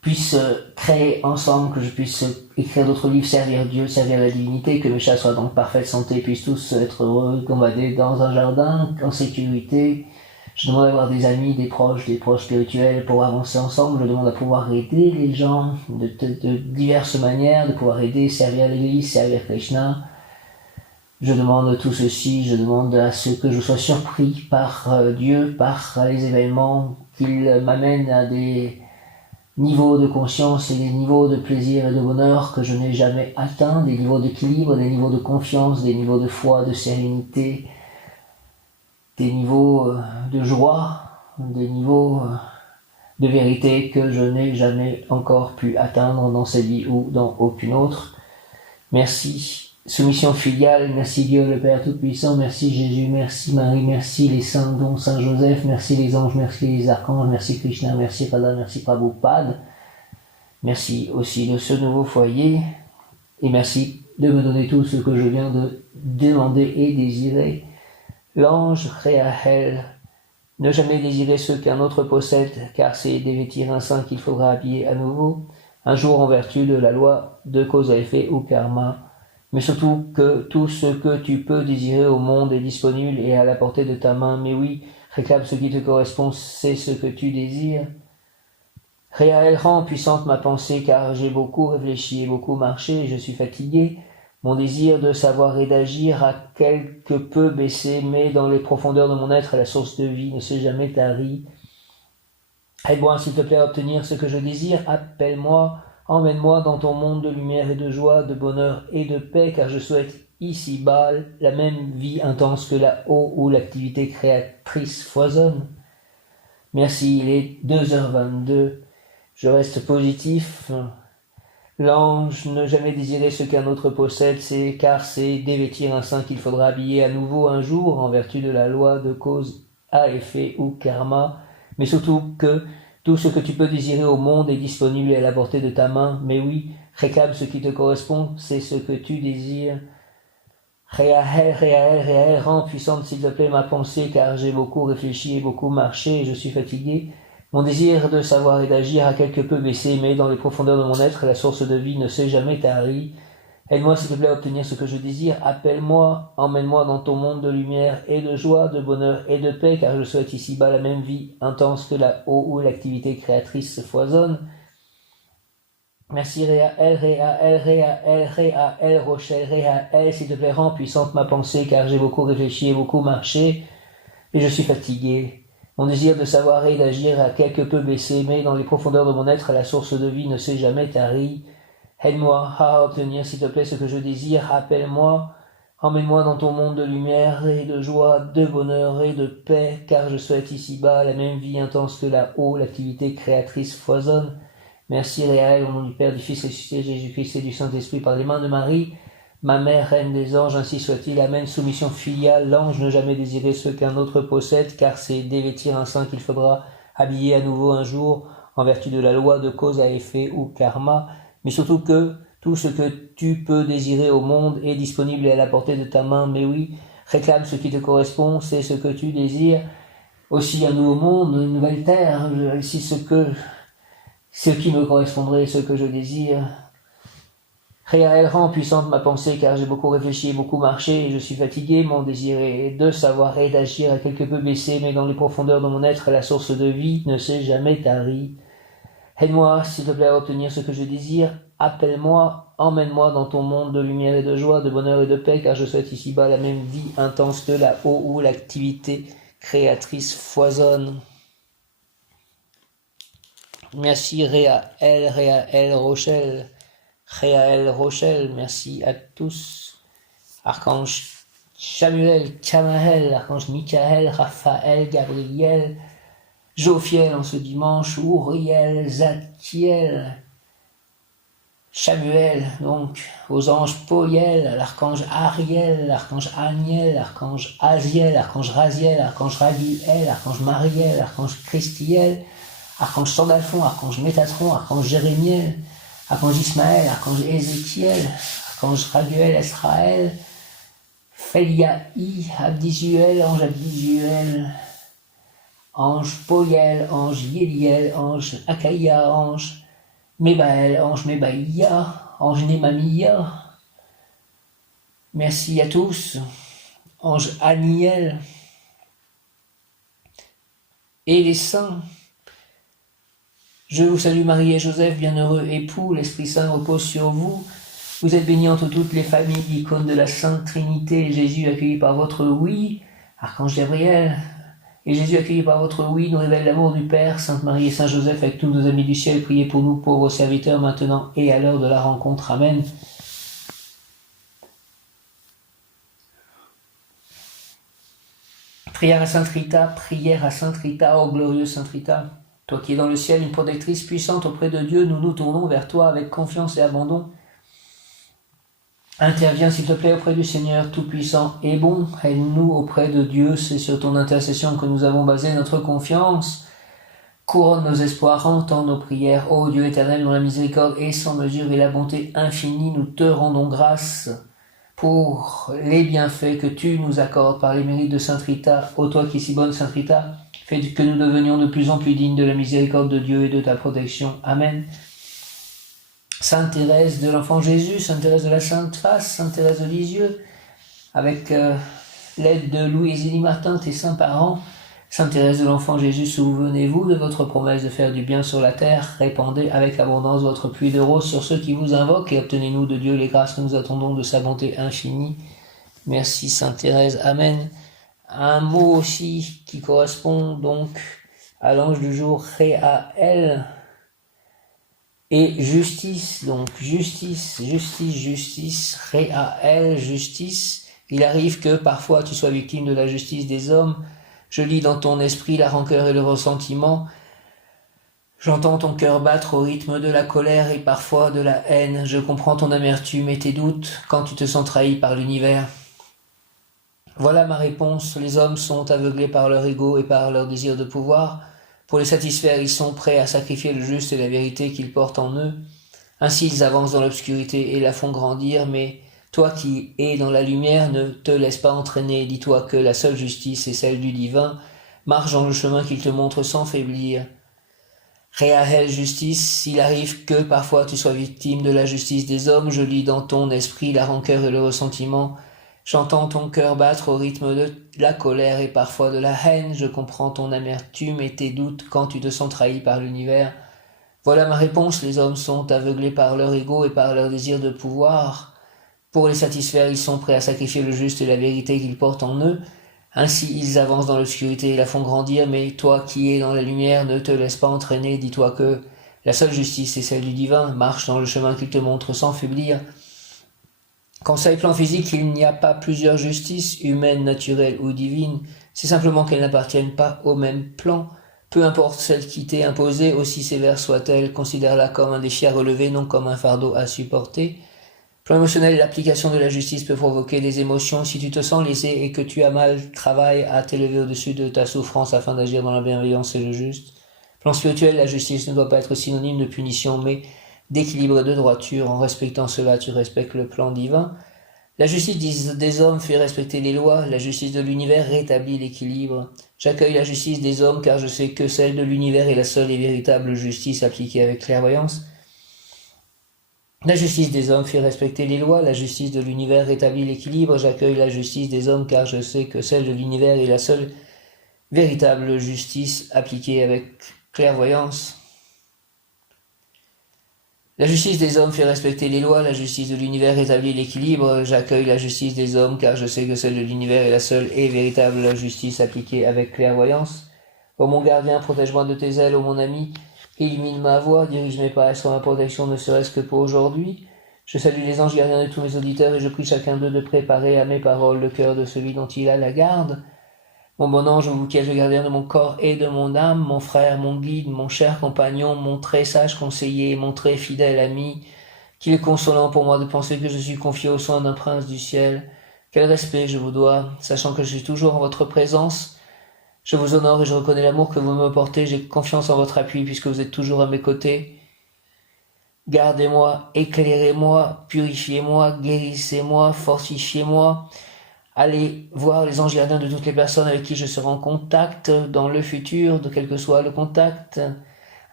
puisse créer ensemble, que je puisse écrire d'autres livres, servir Dieu, servir la divinité, que mes chats soient dans parfaite santé, puissent tous être heureux, combader dans un jardin, en sécurité. Je demande d'avoir des amis, des proches spirituels pour avancer ensemble. Je demande à pouvoir aider les gens de diverses manières, de pouvoir aider, servir l'Église, servir Krishna. Je demande tout ceci, je demande à ce que je sois surpris par Dieu, par les événements, qu'il m'amène à des niveaux de conscience et des niveaux de plaisir et de bonheur que je n'ai jamais atteints, des niveaux d'équilibre, des niveaux de confiance, des niveaux de foi, de sérénité, des niveaux de joie, des niveaux de vérité que je n'ai jamais encore pu atteindre dans cette vie ou dans aucune autre. Merci. Soumission filiale, merci Dieu le Père Tout-Puissant, merci Jésus, merci Marie, merci les saints dont Saint Joseph, merci les anges, merci les archanges, merci Krishna, merci Radha, merci Prabhupada. Merci aussi de ce nouveau foyer et merci de me donner tout ce que je viens de demander et désirer. L'ange Réaël, ne jamais désirer ce qu'un autre possède, car c'est dévêtir un saint qu'il faudra habiller à nouveau, un jour en vertu de la loi de cause à effet ou karma, mais surtout que tout ce que tu peux désirer au monde est disponible et à la portée de ta main, mais oui, réclame ce qui te correspond, c'est ce que tu désires. Réaël, rend puissante ma pensée, car j'ai beaucoup réfléchi et beaucoup marché, et je suis fatigué. Mon désir de savoir et d'agir a quelque peu baissé, mais dans les profondeurs de mon être, la source de vie ne s'est jamais tarie. Aide-moi, s'il te plaît, à obtenir ce que je désire. Appelle-moi, emmène-moi dans ton monde de lumière et de joie, de bonheur et de paix, car je souhaite ici-bas la même vie intense que là-haut où l'activité créatrice foisonne. Merci, il est 2h22. Je reste positif. L'ange ne jamais désirer ce qu'un autre possède, car c'est dévêtir un saint qu'il faudra habiller à nouveau un jour en vertu de la loi de cause à effet ou karma, mais surtout que tout ce que tu peux désirer au monde est disponible et à la portée de ta main. Mais oui, réclame ce qui te correspond, c'est ce que tu désires. Réaël, rends puissante s'il te plaît ma pensée, car j'ai beaucoup réfléchi et beaucoup marché et je suis fatigué. Mon désir de savoir et d'agir a quelque peu baissé, mais dans les profondeurs de mon être, la source de vie ne s'est jamais tarie. Aide-moi s'il te plaît à obtenir ce que je désire. Appelle-moi, emmène-moi dans ton monde de lumière et de joie, de bonheur et de paix, car je souhaite ici-bas la même vie intense que là-haut où l'activité créatrice foisonne. Merci Réaël, Rochelle, Réaël, s'il te plaît, rends puissante ma pensée, car j'ai beaucoup réfléchi et beaucoup marché, et je suis fatigué. Mon désir de savoir et d'agir a quelque peu baissé, mais dans les profondeurs de mon être, la source de vie ne s'est jamais tarie. Aide-moi à obtenir, s'il te plaît, ce que je désire. Appelle-moi, emmène-moi dans ton monde de lumière et de joie, de bonheur et de paix, car je souhaite ici-bas la même vie intense que là-haut, l'activité créatrice foisonne. Merci Réaël, au nom du Père, du Fils ressuscité, Jésus-Christ et du Saint-Esprit, par les mains de Marie, ma mère, reine des anges, ainsi soit-il. Amen. Soumission filiale, l'ange ne jamais désirer ce qu'un autre possède, car c'est dévêtir un saint qu'il faudra habiller à nouveau un jour, en vertu de la loi de cause à effet ou karma, mais surtout que tout ce que tu peux désirer au monde est disponible et à la portée de ta main. Mais oui, réclame ce qui te correspond, c'est ce que tu désires. Aussi un nouveau monde, une nouvelle terre, ici ce qui me correspondrait, ce que je désire. Réaël, rend puissante ma pensée, car j'ai beaucoup réfléchi et beaucoup marché, et je suis fatigué. Mon désir est de savoir et d'agir a quelque peu baissé, mais dans les profondeurs de mon être, la source de vie ne s'est jamais tarie. Aide-moi, s'il te plaît, à obtenir ce que je désire. Appelle-moi, emmène-moi dans ton monde de lumière et de joie, de bonheur et de paix, car je souhaite ici-bas la même vie intense que là-haut où l'activité créatrice foisonne. Merci Réaël Rochelle. Réaël Rochelle, merci à tous. Archange Samuel, Kamael, Archange Michael, Raphaël, Gabriel, Jophiel en ce dimanche, Uriel, Zadkiel, Samuel, donc aux anges Poiel, l'archange Ariel, l'archange Aniel, l'archange Aziel, l'archange Raziel, l'archange Raguiel, l'archange Mariel, l'archange Christiel, archange Sandalphon, archange Métatron, archange Jérémiel, archange Ismaël, archange Ézéchiel, archange Raguel, Esraël, Féliaï, Abdisuel, ange Abdisuel, ange Poiel, ange Yéliel, ange Akaïa, ange Mébaël, ange Mébaïa, ange Némamia. Merci à tous. Ange Aniel. Et les saints. Je vous salue Marie et Joseph, bienheureux époux, l'Esprit Saint repose sur vous. Vous êtes bénie entre toutes les familles, icônes de la Sainte Trinité. Jésus accueilli par votre oui, Archange Gabriel. Et Jésus accueilli par votre oui nous révèle l'amour du Père. Sainte Marie et Saint Joseph avec tous nos amis du ciel, priez pour nous pauvres serviteurs maintenant et à l'heure de la rencontre. Amen. Prière à Sainte Rita, ô glorieux Sainte Rita. Toi qui es dans le ciel, une protectrice puissante auprès de Dieu, nous nous tournons vers toi avec confiance et abandon. Interviens s'il te plaît auprès du Seigneur Tout-Puissant et bon. Aide-nous auprès de Dieu, c'est sur ton intercession que nous avons basé notre confiance. Couronne nos espoirs, entends nos prières. Ô Dieu éternel, dont la miséricorde est sans mesure et la bonté infinie, nous te rendons grâce pour les bienfaits que tu nous accordes par les mérites de Sainte Rita. Ô toi qui es si bonne, Sainte Rita, fais que nous devenions de plus en plus dignes de la miséricorde de Dieu et de ta protection. Amen. Sainte Thérèse de l'Enfant Jésus, Sainte Thérèse de la Sainte Face, Sainte Thérèse de Lisieux, avec l'aide de Louis et Zélie Martin, tes saints parents. Sainte Thérèse de l'Enfant Jésus, souvenez-vous de votre promesse de faire du bien sur la terre. Répandez avec abondance votre pluie de roses sur ceux qui vous invoquent et obtenez-nous de Dieu les grâces que nous attendons de sa bonté infinie. Merci Sainte Thérèse. Amen. Un mot aussi qui correspond donc à l'ange du jour, Réaël. Et justice, donc justice, Réaël, justice. Il arrive que parfois tu sois victime de la justice des hommes. Je lis dans ton esprit la rancœur et le ressentiment. J'entends ton cœur battre au rythme de la colère et parfois de la haine. Je comprends ton amertume et tes doutes quand tu te sens trahi par l'univers. Voilà ma réponse. Les hommes sont aveuglés par leur ego et par leur désir de pouvoir. Pour les satisfaire, ils sont prêts à sacrifier le juste et la vérité qu'ils portent en eux. Ainsi, ils avancent dans l'obscurité et la font grandir, mais toi qui es dans la lumière, ne te laisse pas entraîner. Dis-toi que la seule justice est celle du divin. Marche dans le chemin qu'il te montre sans faiblir. Réahel justice, s'il arrive que parfois tu sois victime de la justice des hommes, je lis dans ton esprit la rancœur et le ressentiment. J'entends ton cœur battre au rythme de la colère et parfois de la haine. Je comprends ton amertume et tes doutes quand tu te sens trahi par l'univers. Voilà ma réponse. Les hommes sont aveuglés par leur ego et par leur désir de pouvoir. Pour les satisfaire, ils sont prêts à sacrifier le juste et la vérité qu'ils portent en eux. Ainsi, ils avancent dans l'obscurité et la font grandir, mais toi qui es dans la lumière, ne te laisse pas entraîner. Dis-toi que la seule justice est celle du divin. Marche dans le chemin qu'il te montre sans faiblir. Quand ça est plan physique, il n'y a pas plusieurs justices, humaines, naturelles ou divines. C'est simplement qu'elles n'appartiennent pas au même plan. Peu importe celle qui t'est imposée, aussi sévère soit-elle, considère-la comme un défi à relever, non comme un fardeau à supporter. Plan émotionnel, l'application de la justice peut provoquer des émotions. Si tu te sens lésé et que tu as mal, travaille à t'élever au-dessus de ta souffrance afin d'agir dans la bienveillance et le juste. Plan spirituel, la justice ne doit pas être synonyme de punition, mais d'équilibre et de droiture. En respectant cela, tu respectes le plan divin. La justice des hommes fait respecter les lois. La justice de l'univers rétablit l'équilibre. J'accueille la justice des hommes car je sais que celle de l'univers est la seule et véritable justice appliquée avec clairvoyance. La justice des hommes fait respecter les lois, la justice de l'univers rétablit l'équilibre. J'accueille la justice des hommes car je sais que celle de l'univers est la seule véritable justice appliquée avec clairvoyance. La justice des hommes fait respecter les lois, la justice de l'univers rétablit l'équilibre. J'accueille la justice des hommes car je sais que celle de l'univers est la seule et véritable justice appliquée avec clairvoyance. Ô mon gardien, protège-moi de tes ailes, ô mon ami. Illumine ma voix, dirige mes pas sur ma protection, ne serait-ce que pour aujourd'hui. Je salue les anges gardiens de tous mes auditeurs et je prie chacun d'eux de préparer à mes paroles le cœur de celui dont il a la garde. Mon bon ange, vous qui êtes le gardien de mon corps et de mon âme, mon frère, mon guide, mon cher compagnon, mon très sage conseiller, mon très fidèle ami, qu'il est consolant pour moi de penser que je suis confié aux soins d'un prince du ciel. Quel respect je vous dois, sachant que je suis toujours en votre présence. Je vous honore et je reconnais l'amour que vous me portez. J'ai confiance en votre appui puisque vous êtes toujours à mes côtés. Gardez-moi, éclairez-moi, purifiez-moi, guérissez-moi, fortifiez-moi. Allez voir les anges gardiens de toutes les personnes avec qui je serai en contact dans le futur, de quel que soit le contact,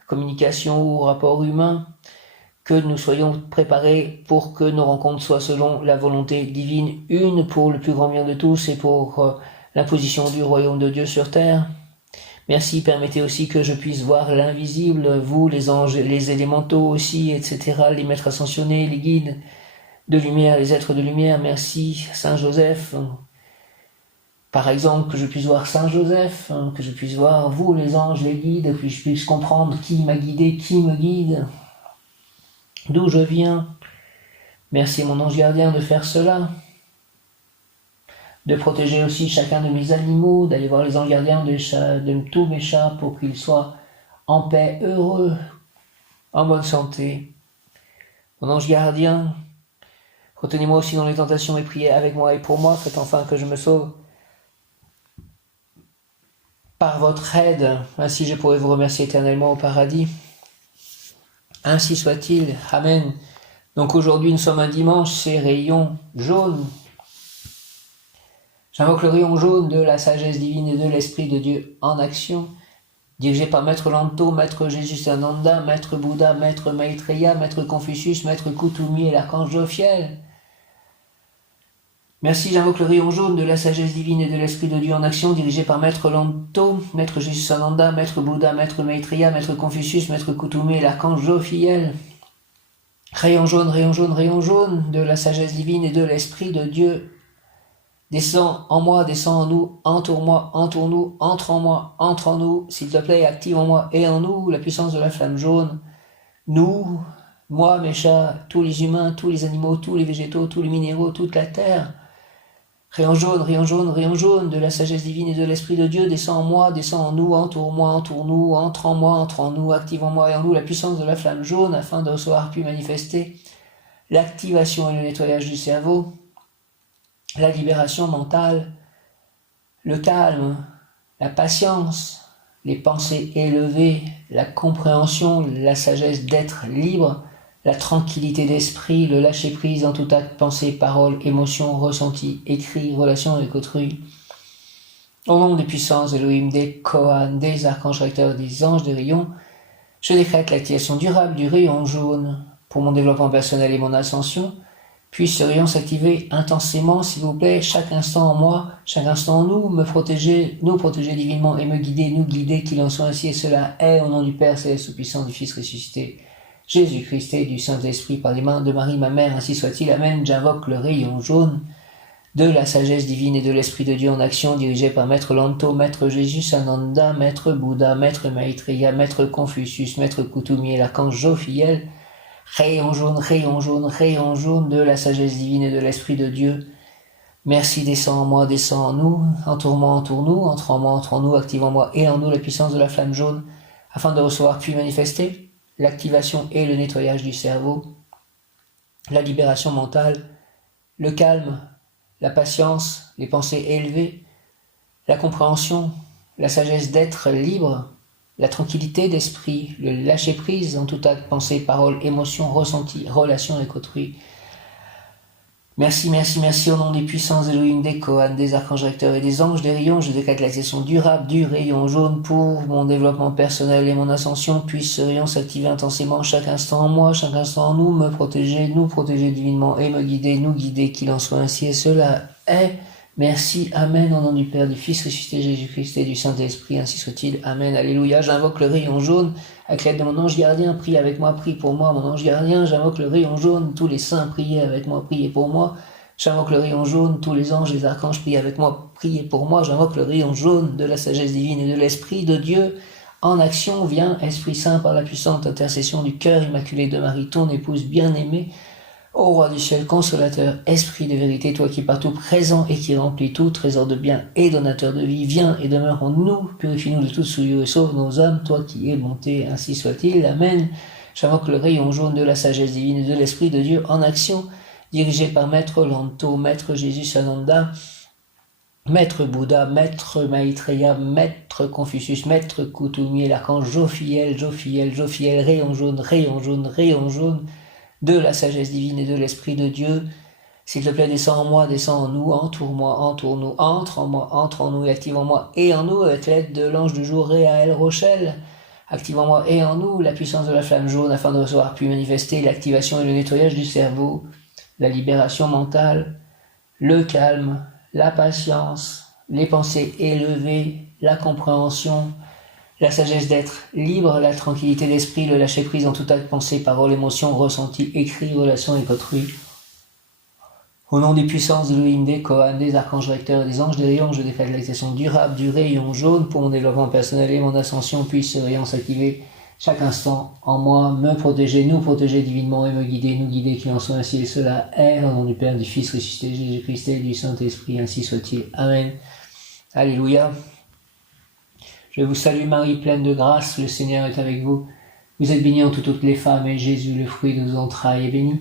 communication ou rapport humain. Que nous soyons préparés pour que nos rencontres soient selon la volonté divine, une pour le plus grand bien de tous et pour l'imposition du royaume de Dieu sur terre. Merci, permettez aussi que je puisse voir l'invisible, vous, les anges, les élémentaux aussi, etc., les maîtres ascensionnés, les guides de lumière, les êtres de lumière. Merci, Saint Joseph. Par exemple, que je puisse voir Saint Joseph, que je puisse voir vous, les anges, les guides, que je puisse comprendre qui m'a guidé, qui me guide, d'où je viens. Merci, mon ange gardien, de faire cela. De protéger aussi chacun de mes animaux, d'aller voir les anges gardiens de tous mes chats pour qu'ils soient en paix, heureux, en bonne santé. Mon ange gardien, retenez-moi aussi dans les tentations et priez avec moi et pour moi, faites enfin que je me sauve par votre aide, ainsi je pourrai vous remercier éternellement au paradis. Ainsi soit-il, Amen. Donc aujourd'hui nous sommes un dimanche, c'est rayon jaune. J'invoque le rayon jaune de la sagesse divine et de l'Esprit de Dieu en action, dirigé par Maître Lanto, Maître Jésus-Sananda, Maître Bouddha, Maître Maitreya, Maître Confucius, Maître Kutumi et l'archange Jophiel. Merci, j'invoque le rayon jaune de la sagesse divine et de l'Esprit de Dieu en action, dirigé par Maître Lanto, Maître Jésus-Sananda, Maître Bouddha, Maître Maitreya, Maître Confucius, Maître Kutumi et l'archange Jophiel. Rayon jaune, rayon jaune, rayon jaune de la sagesse divine et de l'Esprit de Dieu. Descends en moi, descends en nous, entoure-moi, entoure-nous, entre en moi, entre en nous, s'il te plaît, active en moi et en nous la puissance de la flamme jaune. Nous, moi, mes chats, tous les humains, tous les animaux, tous les végétaux, tous les minéraux, toute la terre. Rayon jaune, rayon jaune, rayon jaune de la sagesse divine et de l'Esprit de Dieu, descends en moi, descends en nous, entoure-moi, entoure-nous, entre en moi, entre en nous, active en moi et en nous la puissance de la flamme jaune afin de recevoir puis manifester l'activation et le nettoyage du cerveau, la libération mentale, le calme, la patience, les pensées élevées, la compréhension, la sagesse d'être libre, la tranquillité d'esprit, le lâcher-prise en tout acte, pensée, parole, émotion, ressenti, écrit, relation avec autrui. Au nom des puissances Elohim, des Kohan, des archanges recteurs, des anges, des rayons, je décrète l'activation durable du rayon jaune pour mon développement personnel et mon ascension. Puisse ce rayon s'activer intensément, s'il vous plaît, chaque instant en moi, chaque instant en nous, me protéger, nous protéger divinement et me guider, nous guider, qu'il en soit ainsi et cela est au nom du Père Céleste Tout-Puissant, du Fils ressuscité, Jésus-Christ et du Saint-Esprit par les mains de Marie, ma mère, ainsi soit-il. Amen. J'invoque le rayon jaune de la sagesse divine et de l'Esprit de Dieu en action, dirigé par Maître Lanto, Maître Jésus Sananda, Maître Bouddha, Maître Maitreya, Maître Confucius, Maître Koutoumi et l'archange Jophiel. Rayon jaune, rayon jaune, rayon jaune de la sagesse divine et de l'Esprit de Dieu. Merci, descend en moi, descend en nous, entoure-moi, entoure-nous, entre en moi, entre en nous, active en moi et en nous la puissance de la flamme jaune, afin de recevoir puis manifester l'activation et le nettoyage du cerveau, la libération mentale, le calme, la patience, les pensées élevées, la compréhension, la sagesse d'être libre, la tranquillité d'esprit, le lâcher-prise en tout acte, pensée, parole, émotion, ressenti, relation avec autrui. Merci, merci, merci au nom des puissances Elohim, des Kohan, des archanges recteurs et des anges, des rayons. Je décrète l'activation durable du rayon jaune pour mon développement personnel et mon ascension. Puisse ce rayon s'activer intensément chaque instant en moi, chaque instant en nous, me protéger, nous protéger divinement et me guider, nous guider, qu'il en soit ainsi et cela est. Merci, Amen, au nom du Père, du Fils ressuscité Jésus-Christ et du Saint-Esprit, ainsi soit-il. Amen, Alléluia. J'invoque le rayon jaune avec l'aide de mon ange gardien. Prie avec moi, prie pour moi, mon ange gardien. J'invoque le rayon jaune, tous les saints, priez avec moi, priez pour moi. J'invoque le rayon jaune, tous les anges, les archanges, priez avec moi, priez pour moi. J'invoque le rayon jaune de la sagesse divine et de l'Esprit de Dieu. En action, viens, Esprit Saint, par la puissante intercession du cœur immaculé de Marie, ton épouse bien-aimée. Ô roi du ciel, consolateur, esprit de vérité, toi qui es partout présent et qui remplis tout trésor de bien et donateur de vie, viens et demeure en nous, purifie-nous de toute souillure et sauve nos âmes, toi qui es monté, ainsi soit-il. Amen. J'invoque le rayon jaune de la sagesse divine et de l'Esprit de Dieu en action, dirigé par Maître Lanto, Maître Jésus Sananda, Maître Bouddha, Maître Maitreya, Maître Confucius, Maître Koutoumi, l'archange Jophiel, Jophiel, Jophiel, rayon jaune, rayon jaune, rayon jaune, de la sagesse divine et de l'Esprit de Dieu. S'il te plaît, descends en moi, descends en nous, entoure-moi, entoure-nous, entre en moi, entre en nous et active en moi et en nous avec l'aide de l'ange du jour Réaël Rochelle. Active en moi et en nous la puissance de la flamme jaune afin de recevoir puis manifester l'activation et le nettoyage du cerveau, la libération mentale, le calme, la patience, les pensées élevées, la compréhension, la sagesse d'être libre, la tranquillité d'esprit, le lâcher-prise en tout acte, pensée, parole, émotion, ressenti, écrit, relation avec autrui. Au nom des puissances de Elohim, des Kohan, des archanges recteurs et des anges des rayons, je décrète l'activation durable du rayon jaune pour mon développement personnel et mon ascension. Puisse ce rayon s'activer chaque instant en moi, me protéger, nous protéger divinement et me guider, nous guider, qu'il en soit ainsi et cela est. Au nom du Père, du Fils ressuscité, Jésus-Christ et du Saint-Esprit, ainsi soit-il. Amen. Alléluia. Je vous salue Marie, pleine de grâce, le Seigneur est avec vous. Vous êtes bénie entre toutes les femmes, et Jésus, le fruit de vos entrailles, est béni.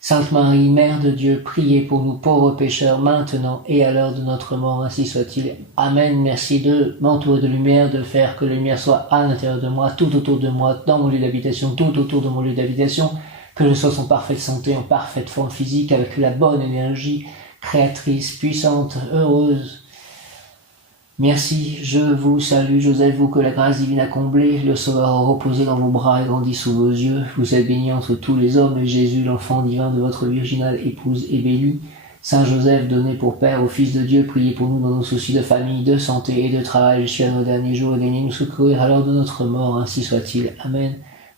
Sainte Marie, Mère de Dieu, priez pour nous pauvres pécheurs, maintenant et à l'heure de notre mort, ainsi soit-il. Amen. Merci de m'entourer de lumière, de faire que la lumière soit à l'intérieur de moi, tout autour de moi, dans mon lieu d'habitation, tout autour de mon lieu d'habitation, que je sois en parfaite santé, en parfaite forme physique, avec la bonne énergie, créatrice, puissante, heureuse. Merci, je vous salue, Joseph, vous que la grâce divine a comblé, le Sauveur a reposé dans vos bras et grandi sous vos yeux. Vous êtes bénie entre tous les hommes, et Jésus, l'enfant divin de votre virginale épouse, est béni. Saint Joseph, donné pour Père au Fils de Dieu, priez pour nous dans nos soucis de famille, de santé et de travail jusqu'à nos derniers jours, et daignez nous secourir à l'heure de notre mort, ainsi soit-il. Amen.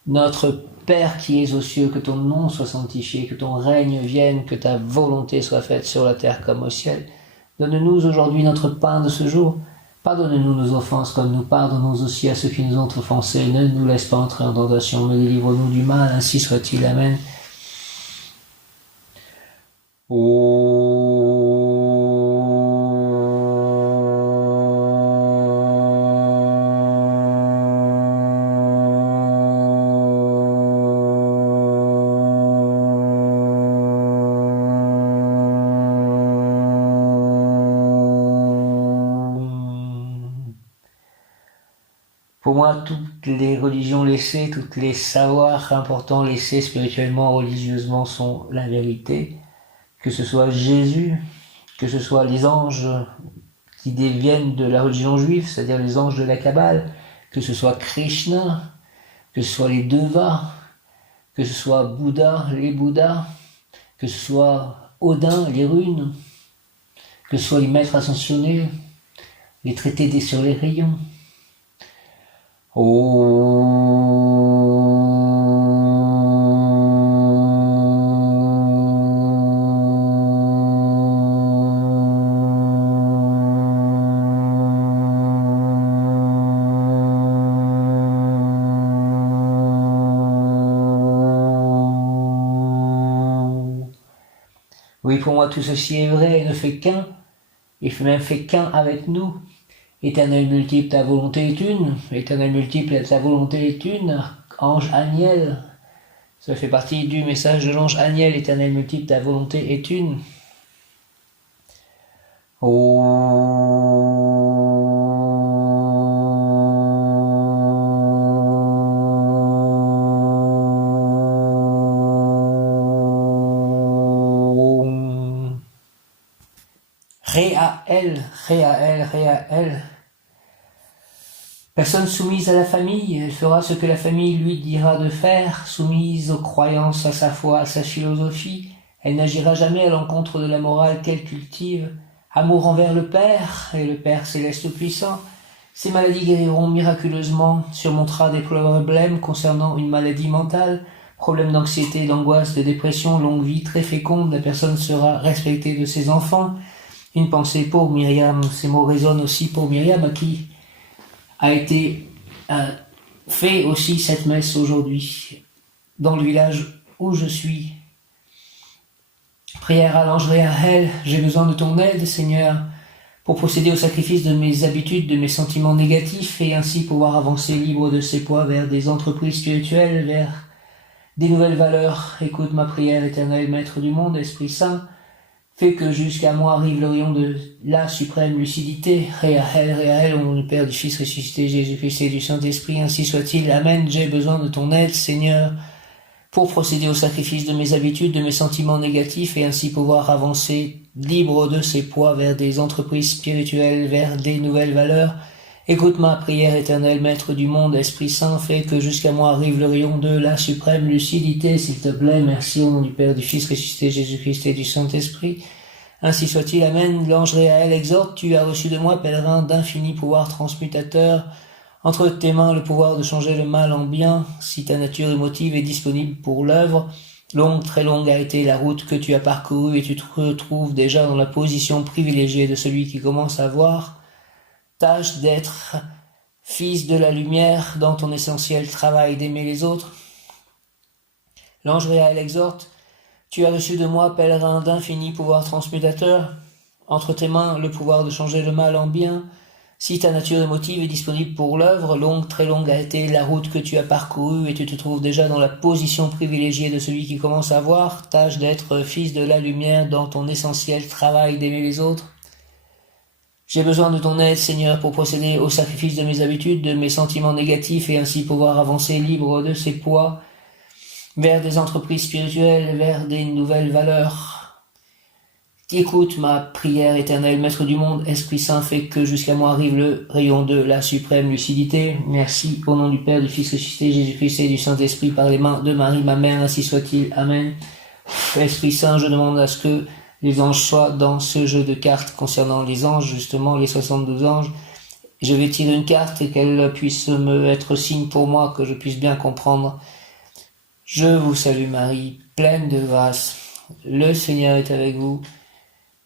Notre Père qui es aux cieux, que ton nom soit sanctifié, que ton règne vienne, que ta volonté soit faite sur la terre comme au ciel. Donne-nous aujourd'hui notre pain de ce jour. Pardonne-nous nos offenses comme nous pardonnons aussi à ceux qui nous ont offensés. Ne nous laisse pas entrer en tentation, mais délivre-nous du mal, ainsi soit-il. Amen. moi, toutes les religions laissées, tous les savoirs importants laissés spirituellement, religieusement sont la vérité. Que ce soit Jésus, que ce soit les anges qui déviennent de la religion juive, c'est-à-dire les anges de la Kabbale, que ce soit Krishna, que ce soit les Devas, que ce soit Bouddha, les Bouddhas, que ce soit Odin, les runes, que ce soit les maîtres ascensionnés, les traités sur les rayons. Oui, pour moi, tout ceci est vrai et ne fait qu'un, et même fait qu'un avec nous. Éternel multiple, ta volonté est une. Éternel multiple, ta volonté est une. Ange Aniel, ça fait partie du message de l'ange Aniel. Éternel multiple, ta volonté est une. Réaël. Personne soumise à la famille, elle fera ce que la famille lui dira de faire, soumise aux croyances, à sa foi, à sa philosophie. Elle n'agira jamais à l'encontre de la morale qu'elle cultive. Amour envers le Père, et le Père céleste puissant. Ces maladies guériront miraculeusement, surmontera des problèmes concernant une maladie mentale, problèmes d'anxiété, d'angoisse, de dépression, longue vie très féconde, la personne sera respectée de ses enfants. Une pensée pour Myriam, ces mots résonnent aussi pour Myriam, à qui a été fait aussi cette messe aujourd'hui, dans le village où je suis. Prière à l'ange Réaël, j'ai besoin de ton aide, Seigneur, pour procéder au sacrifice de mes habitudes, de mes sentiments négatifs, et ainsi pouvoir avancer libre de ces poids vers des entreprises spirituelles, vers des nouvelles valeurs. Écoute ma prière, éternel Maître du monde, Esprit Saint, fais que jusqu'à moi arrive le rayon de la suprême lucidité. Réaël, au nom du Père, du Fils ressuscité, Jésus-Christ et du Saint-Esprit, ainsi soit-il. Amen. J'ai besoin de ton aide, Seigneur, pour procéder au sacrifice de mes habitudes, de mes sentiments négatifs, et ainsi pouvoir avancer libre de ces poids vers des entreprises spirituelles, vers des nouvelles valeurs. Écoute ma prière, éternel Maître du monde, Esprit Saint, fais que jusqu'à moi arrive le rayon de la suprême lucidité, s'il te plaît. Merci au nom du Père, du Fils ressuscité, Jésus-Christ et du Saint-Esprit. Ainsi soit-il, amen. L'ange Réaël exhorte, tu as reçu de moi, pèlerin d'infini pouvoir transmutateur, entre tes mains le pouvoir de changer le mal en bien, si ta nature émotive est disponible pour l'œuvre. Longue, très longue a été la route que tu as parcourue, et tu te retrouves déjà dans la position privilégiée de celui qui commence à voir. Tâche d'être fils de la lumière dans ton essentiel travail d'aimer les autres. L'ange Réaël exhorte, tu as reçu de moi, pèlerin d'infini pouvoir transmutateur, entre tes mains le pouvoir de changer le mal en bien. Si ta nature émotive est disponible pour l'œuvre, longue, très longue a été la route que tu as parcourue, et tu te trouves déjà dans la position privilégiée de celui qui commence à voir. Tâche d'être fils de la lumière dans ton essentiel travail d'aimer les autres. J'ai besoin de ton aide, Seigneur, pour procéder au sacrifice de mes habitudes, de mes sentiments négatifs, et ainsi pouvoir avancer libre de ces poids vers des entreprises spirituelles, vers des nouvelles valeurs. Écoute ma prière, éternelle Maître du monde, Esprit Saint, fait que jusqu'à moi arrive le rayon de la suprême lucidité. Merci au nom du Père, du Fils ressuscité, Jésus-Christ et du Saint-Esprit, par les mains de Marie, ma mère, ainsi soit-il. Amen. Esprit Saint, je demande à ce que les anges soient dans ce jeu de cartes concernant les anges, justement les 72 anges. Je vais tirer une carte et qu'elle puisse me être signe pour moi, que je puisse bien comprendre. Je vous salue Marie, pleine de grâce. Le Seigneur est avec vous.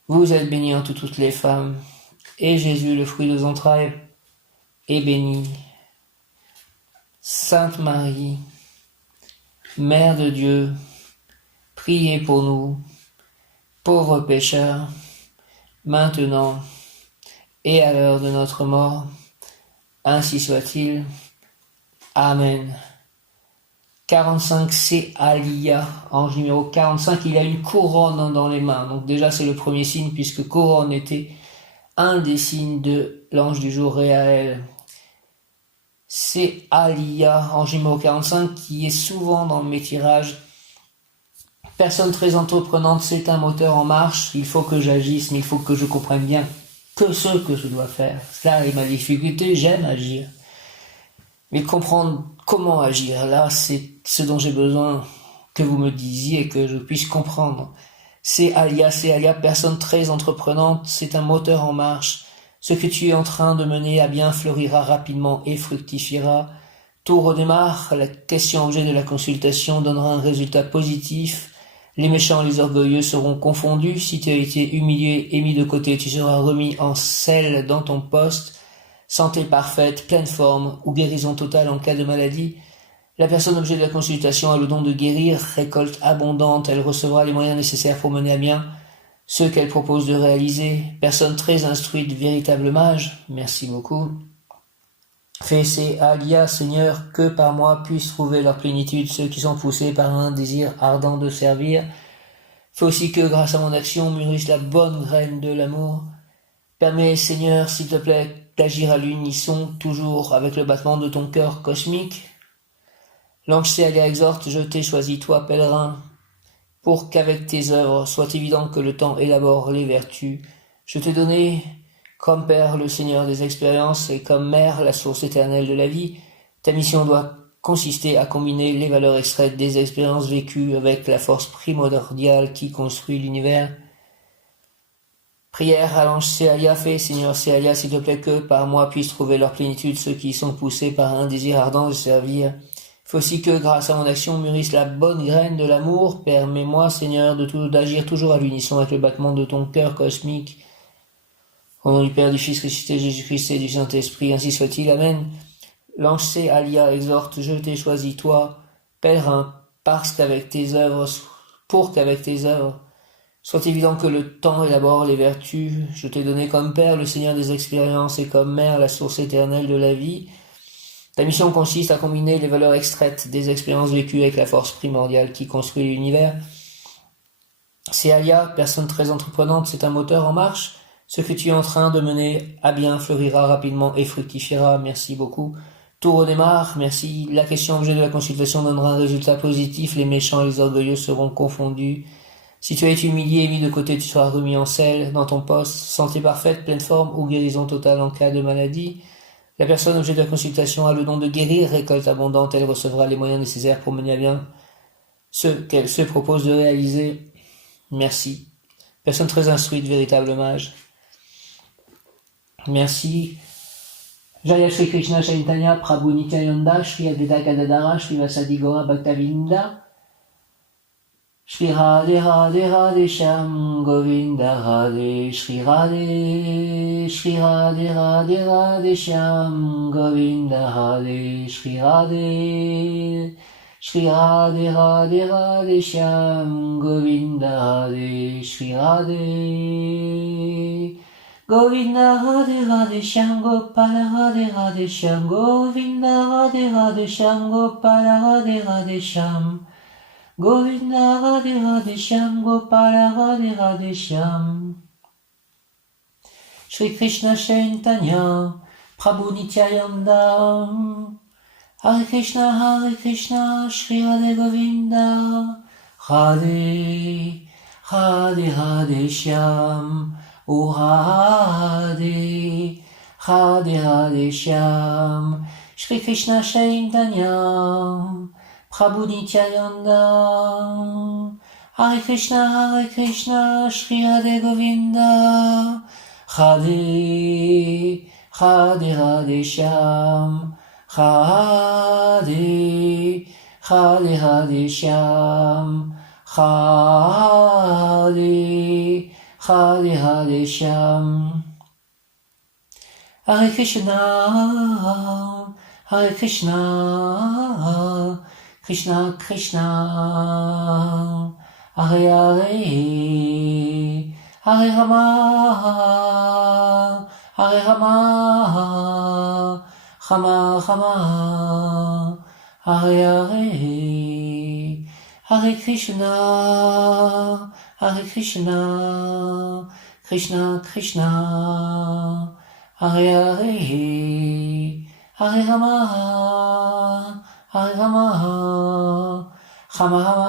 Vous êtes bénie entre toutes les femmes, et Jésus, le fruit de vos entrailles, est béni. Sainte Marie, Mère de Dieu, priez pour nous, pauvres pécheurs, maintenant et à l'heure de notre mort. Ainsi soit-il. Amen. 45, c'est Aliyah, ange numéro 45, il a une couronne dans les mains. Donc déjà c'est le premier signe, puisque couronne était un des signes de l'ange du jour Réaël. c'est Alia en numéro 45 qui est souvent dans mes tirages. Personne très entreprenante, c'est un moteur en marche. Il faut que j'agisse, mais il faut que je comprenne bien que ce que je dois faire. Cela est ma difficulté, j'aime agir. Mais comprendre comment agir, là, c'est ce dont j'ai besoin que vous me disiez, que je puisse comprendre. C'est Alia, personne très entreprenante, c'est un moteur en marche. Ce que tu es en train de mener à bien fleurira rapidement et fructifiera. Tout redémarre, la question objet de la consultation donnera un résultat positif. Les méchants et les orgueilleux seront confondus. Si tu as été humilié et mis de côté, tu seras remis en selle dans ton poste. Santé parfaite, pleine forme ou guérison totale en cas de maladie. La personne objet de la consultation a le don de guérir, récolte abondante, elle recevra les moyens nécessaires pour mener à bien ce qu'elle propose de réaliser. Personne très instruite, véritable mage, merci beaucoup. Fais c'est Alia, Seigneur, que par moi puissent trouver leur plénitude ceux qui sont poussés par un désir ardent de servir. Fais aussi que, grâce à mon action, mûrisse la bonne graine de l'amour. Permets, Seigneur, s'il te plaît, d'agir à l'unisson, toujours avec le battement de ton cœur cosmique. L'ange Céalia exhorte, je t'ai choisi, toi, pèlerin, pour qu'avec tes œuvres soit évident que le temps élabore les vertus. Je t'ai donné, comme Père, le Seigneur des expériences, et comme Mère, la source éternelle de la vie. Ta mission doit consister à combiner les valeurs extraites des expériences vécues avec la force primordiale qui construit l'univers. Prière à l'ange Céalia, fais, Seigneur Céalia, s'il te plaît, que par moi puissent trouver leur plénitude ceux qui sont poussés par un désir ardent de servir. Faut aussi que, grâce à mon action, mûrisse la bonne graine de l'amour. Permets-moi, Seigneur, d'agir toujours à l'unisson avec le battement de ton cœur cosmique. Au nom du Père, du Fils ressuscité, Jésus-Christ et du Saint-Esprit, ainsi soit-il. Amen. L'ange Céalia exhorte, je t'ai choisi, toi, pèlerin, pour qu'avec tes œuvres, soit évident que le temps élabore les vertus. Je t'ai donné comme Père le Seigneur des expériences et comme Mère la source éternelle de la vie. Ta mission consiste à combiner les valeurs extraites des expériences vécues avec la force primordiale qui construit l'univers. Céalia, personne très entreprenante, c'est un moteur en marche. Ce que tu es en train de mener à bien fleurira rapidement et fructifiera. Merci beaucoup. Tout redémarre. Merci. La question objet de la consultation donnera un résultat positif. Les méchants et les orgueilleux seront confondus. Si tu as été humilié et mis de côté, tu seras remis en selle dans ton poste. Santé parfaite, pleine forme ou guérison totale en cas de maladie. La personne objet de la consultation a le don de guérir, récolte abondante, elle recevra les moyens nécessaires pour mener à bien ce qu'elle se propose de réaliser. Merci. Personne très instruite, véritable mage. Merci. Jaya Shri Krishna Chaitanya Prabhu Nityananda Shri Advaita Gadadara Shri Vasadi Gaura Bhaktavinda Shri Radhe Radhe Radhe Shyam Govinda Radhe Shri Radhe Shri Radhe Radhe Radhe Shyam Govinda Radhe Shri Radhe Shri Radhe Radhe Radhe Shyam Govinda Radhe Shri Radhe Govinda Radhe Radhe Shyam Gopala Radhe Radhe Shyam Govinda Radhe Radhe Shyam Gopala Radhe Radhe Shyam Govinda Radhe Radhe Shyam Gopala Radhe Radhe Shyam Shri Krishna Chaitanya Prabhu Nityananda Hare Krishna Shri Radhe Govinda Radhe Radhe Radhe Shyam O Radhe Radhe Radhe Shyam Shri Krishna Chaitanya Prabhu Nityananda Hare Krishna Shri Radhe Govinda Radhe Radhe Radhe Shyam Radhe Radhe Radhe Shyam Radhe Radhe Radhe Shyam Hare Krishna Krishna Krishna Hare Hare Hare Rama Hare Rama Rama Rama Hare Hare Hare Krishna Krishna Krishna Hare Hare Hare Rama, Hare Rama, Rama Rama,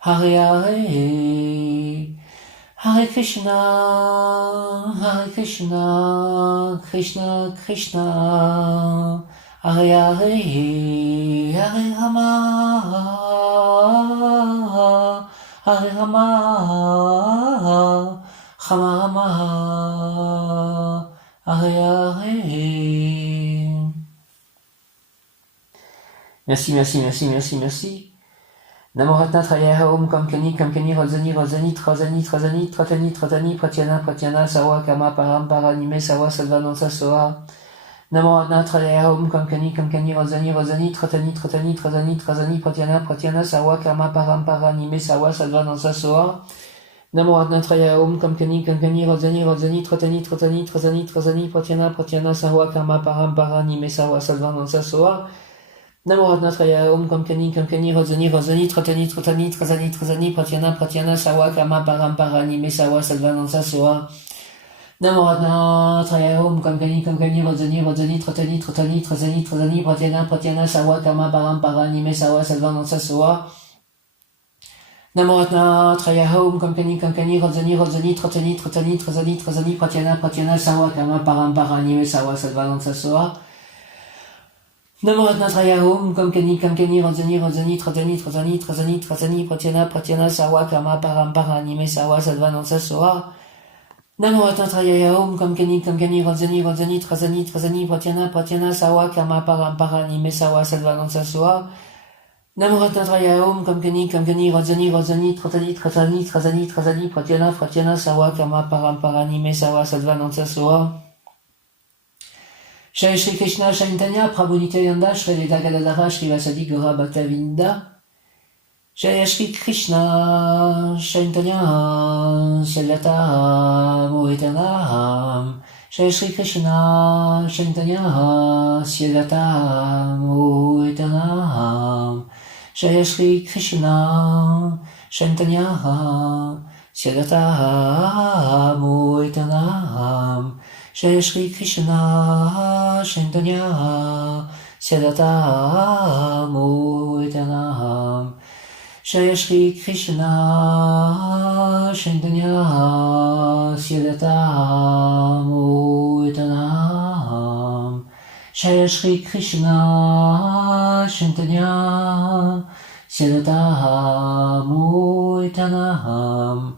Hare Hare, Hare Krishna, Krishna Krishna, Hare Hare, Hare Rama, Hare Rama, Rama Rama, Hare Hare. Merci. Namo Ratna Trayaya Om Kamkani Rodzani Tratani Pratyana Sawa Kama Parampara Nime Sawa Sadvanansa Soha. Namo Ratna Trayaya Om Kamkani Rodzani Tratani Pratyana Sawa Kama Parampara Nime Sawa Sadvanansa Soha. Namo Ratna Trayaya Om Kamkani Rodzani Tratani Pratyana Sawa Kama Parampara Nime Sawa Sadvanansa Soha. Namo Ratna Trayaya Om Kamkani Rodzani Tratani Pratyana Sawa Kama Parampara Nime Sawa Sadvanansa Soha. Namo Ratna Trayaya Om Kamkani Rodzani Tratani Pratyana Sawa Kama Parampara Nime Sawa Sadvanansa Soha. Namo Ratna Trayaya Om Kamkani Rodzani Tratani Pratyana Sawa Kama Parampara Nime Sawa Sadvanansa Soha. Namo Ratna Trayaya Om Kamkani Rodzani Tratani Pratyana Sawa Kama Parampara Nime Sawa Sadvanansa Soha. Namo Ratna Trayaya Om Kamkani Rodzani Tratani Pratyana Sawa Kama Parampara Nime Sawa Sadvanansa Soha. Namo Ratna Trayaya Om Kamkani Rodzani Tratani Pratyana Sawa Kama Parampara Nime Sawa Sadvanansa Soha. Shri Shri Krishna Chaitanya Prabhu Nityananda Shri Veda Gadadhara Shri Vasadi Gaura Bhaktavinda. Shri Shri Krishna Chaitanya Siddhata Moetanam. Shri Shri Krishna Chaitanya Siddhata Moetanam. Shri Shri Krishna Chaitanya Siddhata Moetanam. Shri Shri Krishna Chaitanya Siddhata Moetanam. Shri Shri Krishna Chaitanya Siddhata Moetanam. Shri Shri Krishna Chaitanya Siddhata Moetanam.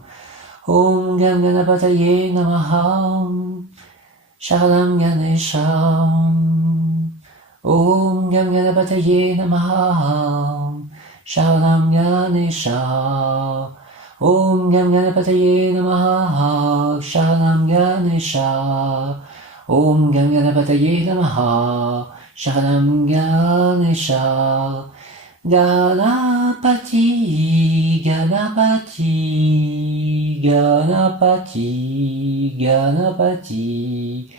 Om Gam Ganapataye Namaha. Sharanam Ganesham. Om Gam Ganapataye Namaha. Sharanam Ganesha. Om Gam Ganapataye Namaha. Sharanam Ganesha. Om Gam Ganapataye Namaha. Sharanam Ganesha. Ganapati, Ganapati, Ganapati, Ganapati,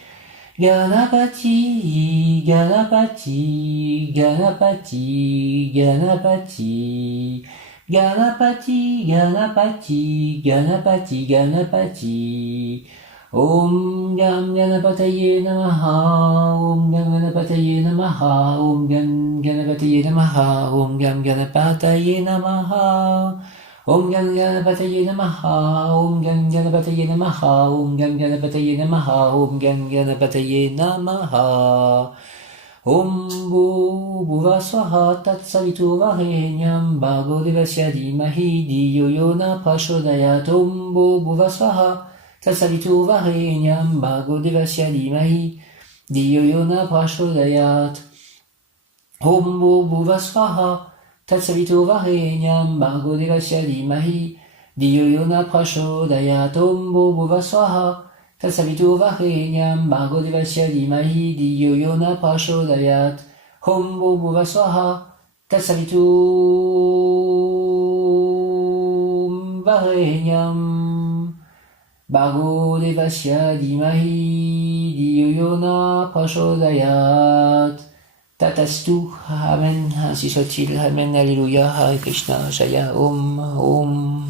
Ganapati, Ganapati, Ganapati, Ganapati, Ganapati, Ganapati, Ganapati, Ganapati. Om Gam Ganapataye Namaha. Om Gam Ganapataye Namaha. Om Gam Ganapataye Namaha. Om Gam Ganapataye Namaha. Om Gam Ganapataye Namaha. Om Gam Ganapataye Namaha. Om Gam Ganapataye Namaha. Om Gam Ganapataye Namaha. Om Bhuva Swaha Tatsavitu Varenyam Bhargo Devasya Dhimahi Dhiyo Yona Prachodayat. Om Bhuva Swaha Tatsavitu Varenyam Bhargo Devasya Dhimahi Dhiyo Yona Prachodayat. Om Bhuva Swaha Tatsavitu Varenyam Bhargo Devasya Dhimahi Dhiyo Yona Prachodayat. Om Bhuva Swaha Tatsavitu Varenyam Bhargo Devasya Dhimahi Dhiyo Yona Prachodayat. Om Bhuva Swaha Tatsavitu Varenyam Bhargo Devasya Dhimahi Dhiyo Yona Prachodayat. Tatastu. Amen. Ainsi soit-il. Amen. Alléluia. Hare Krishna. Jaya Om. Om.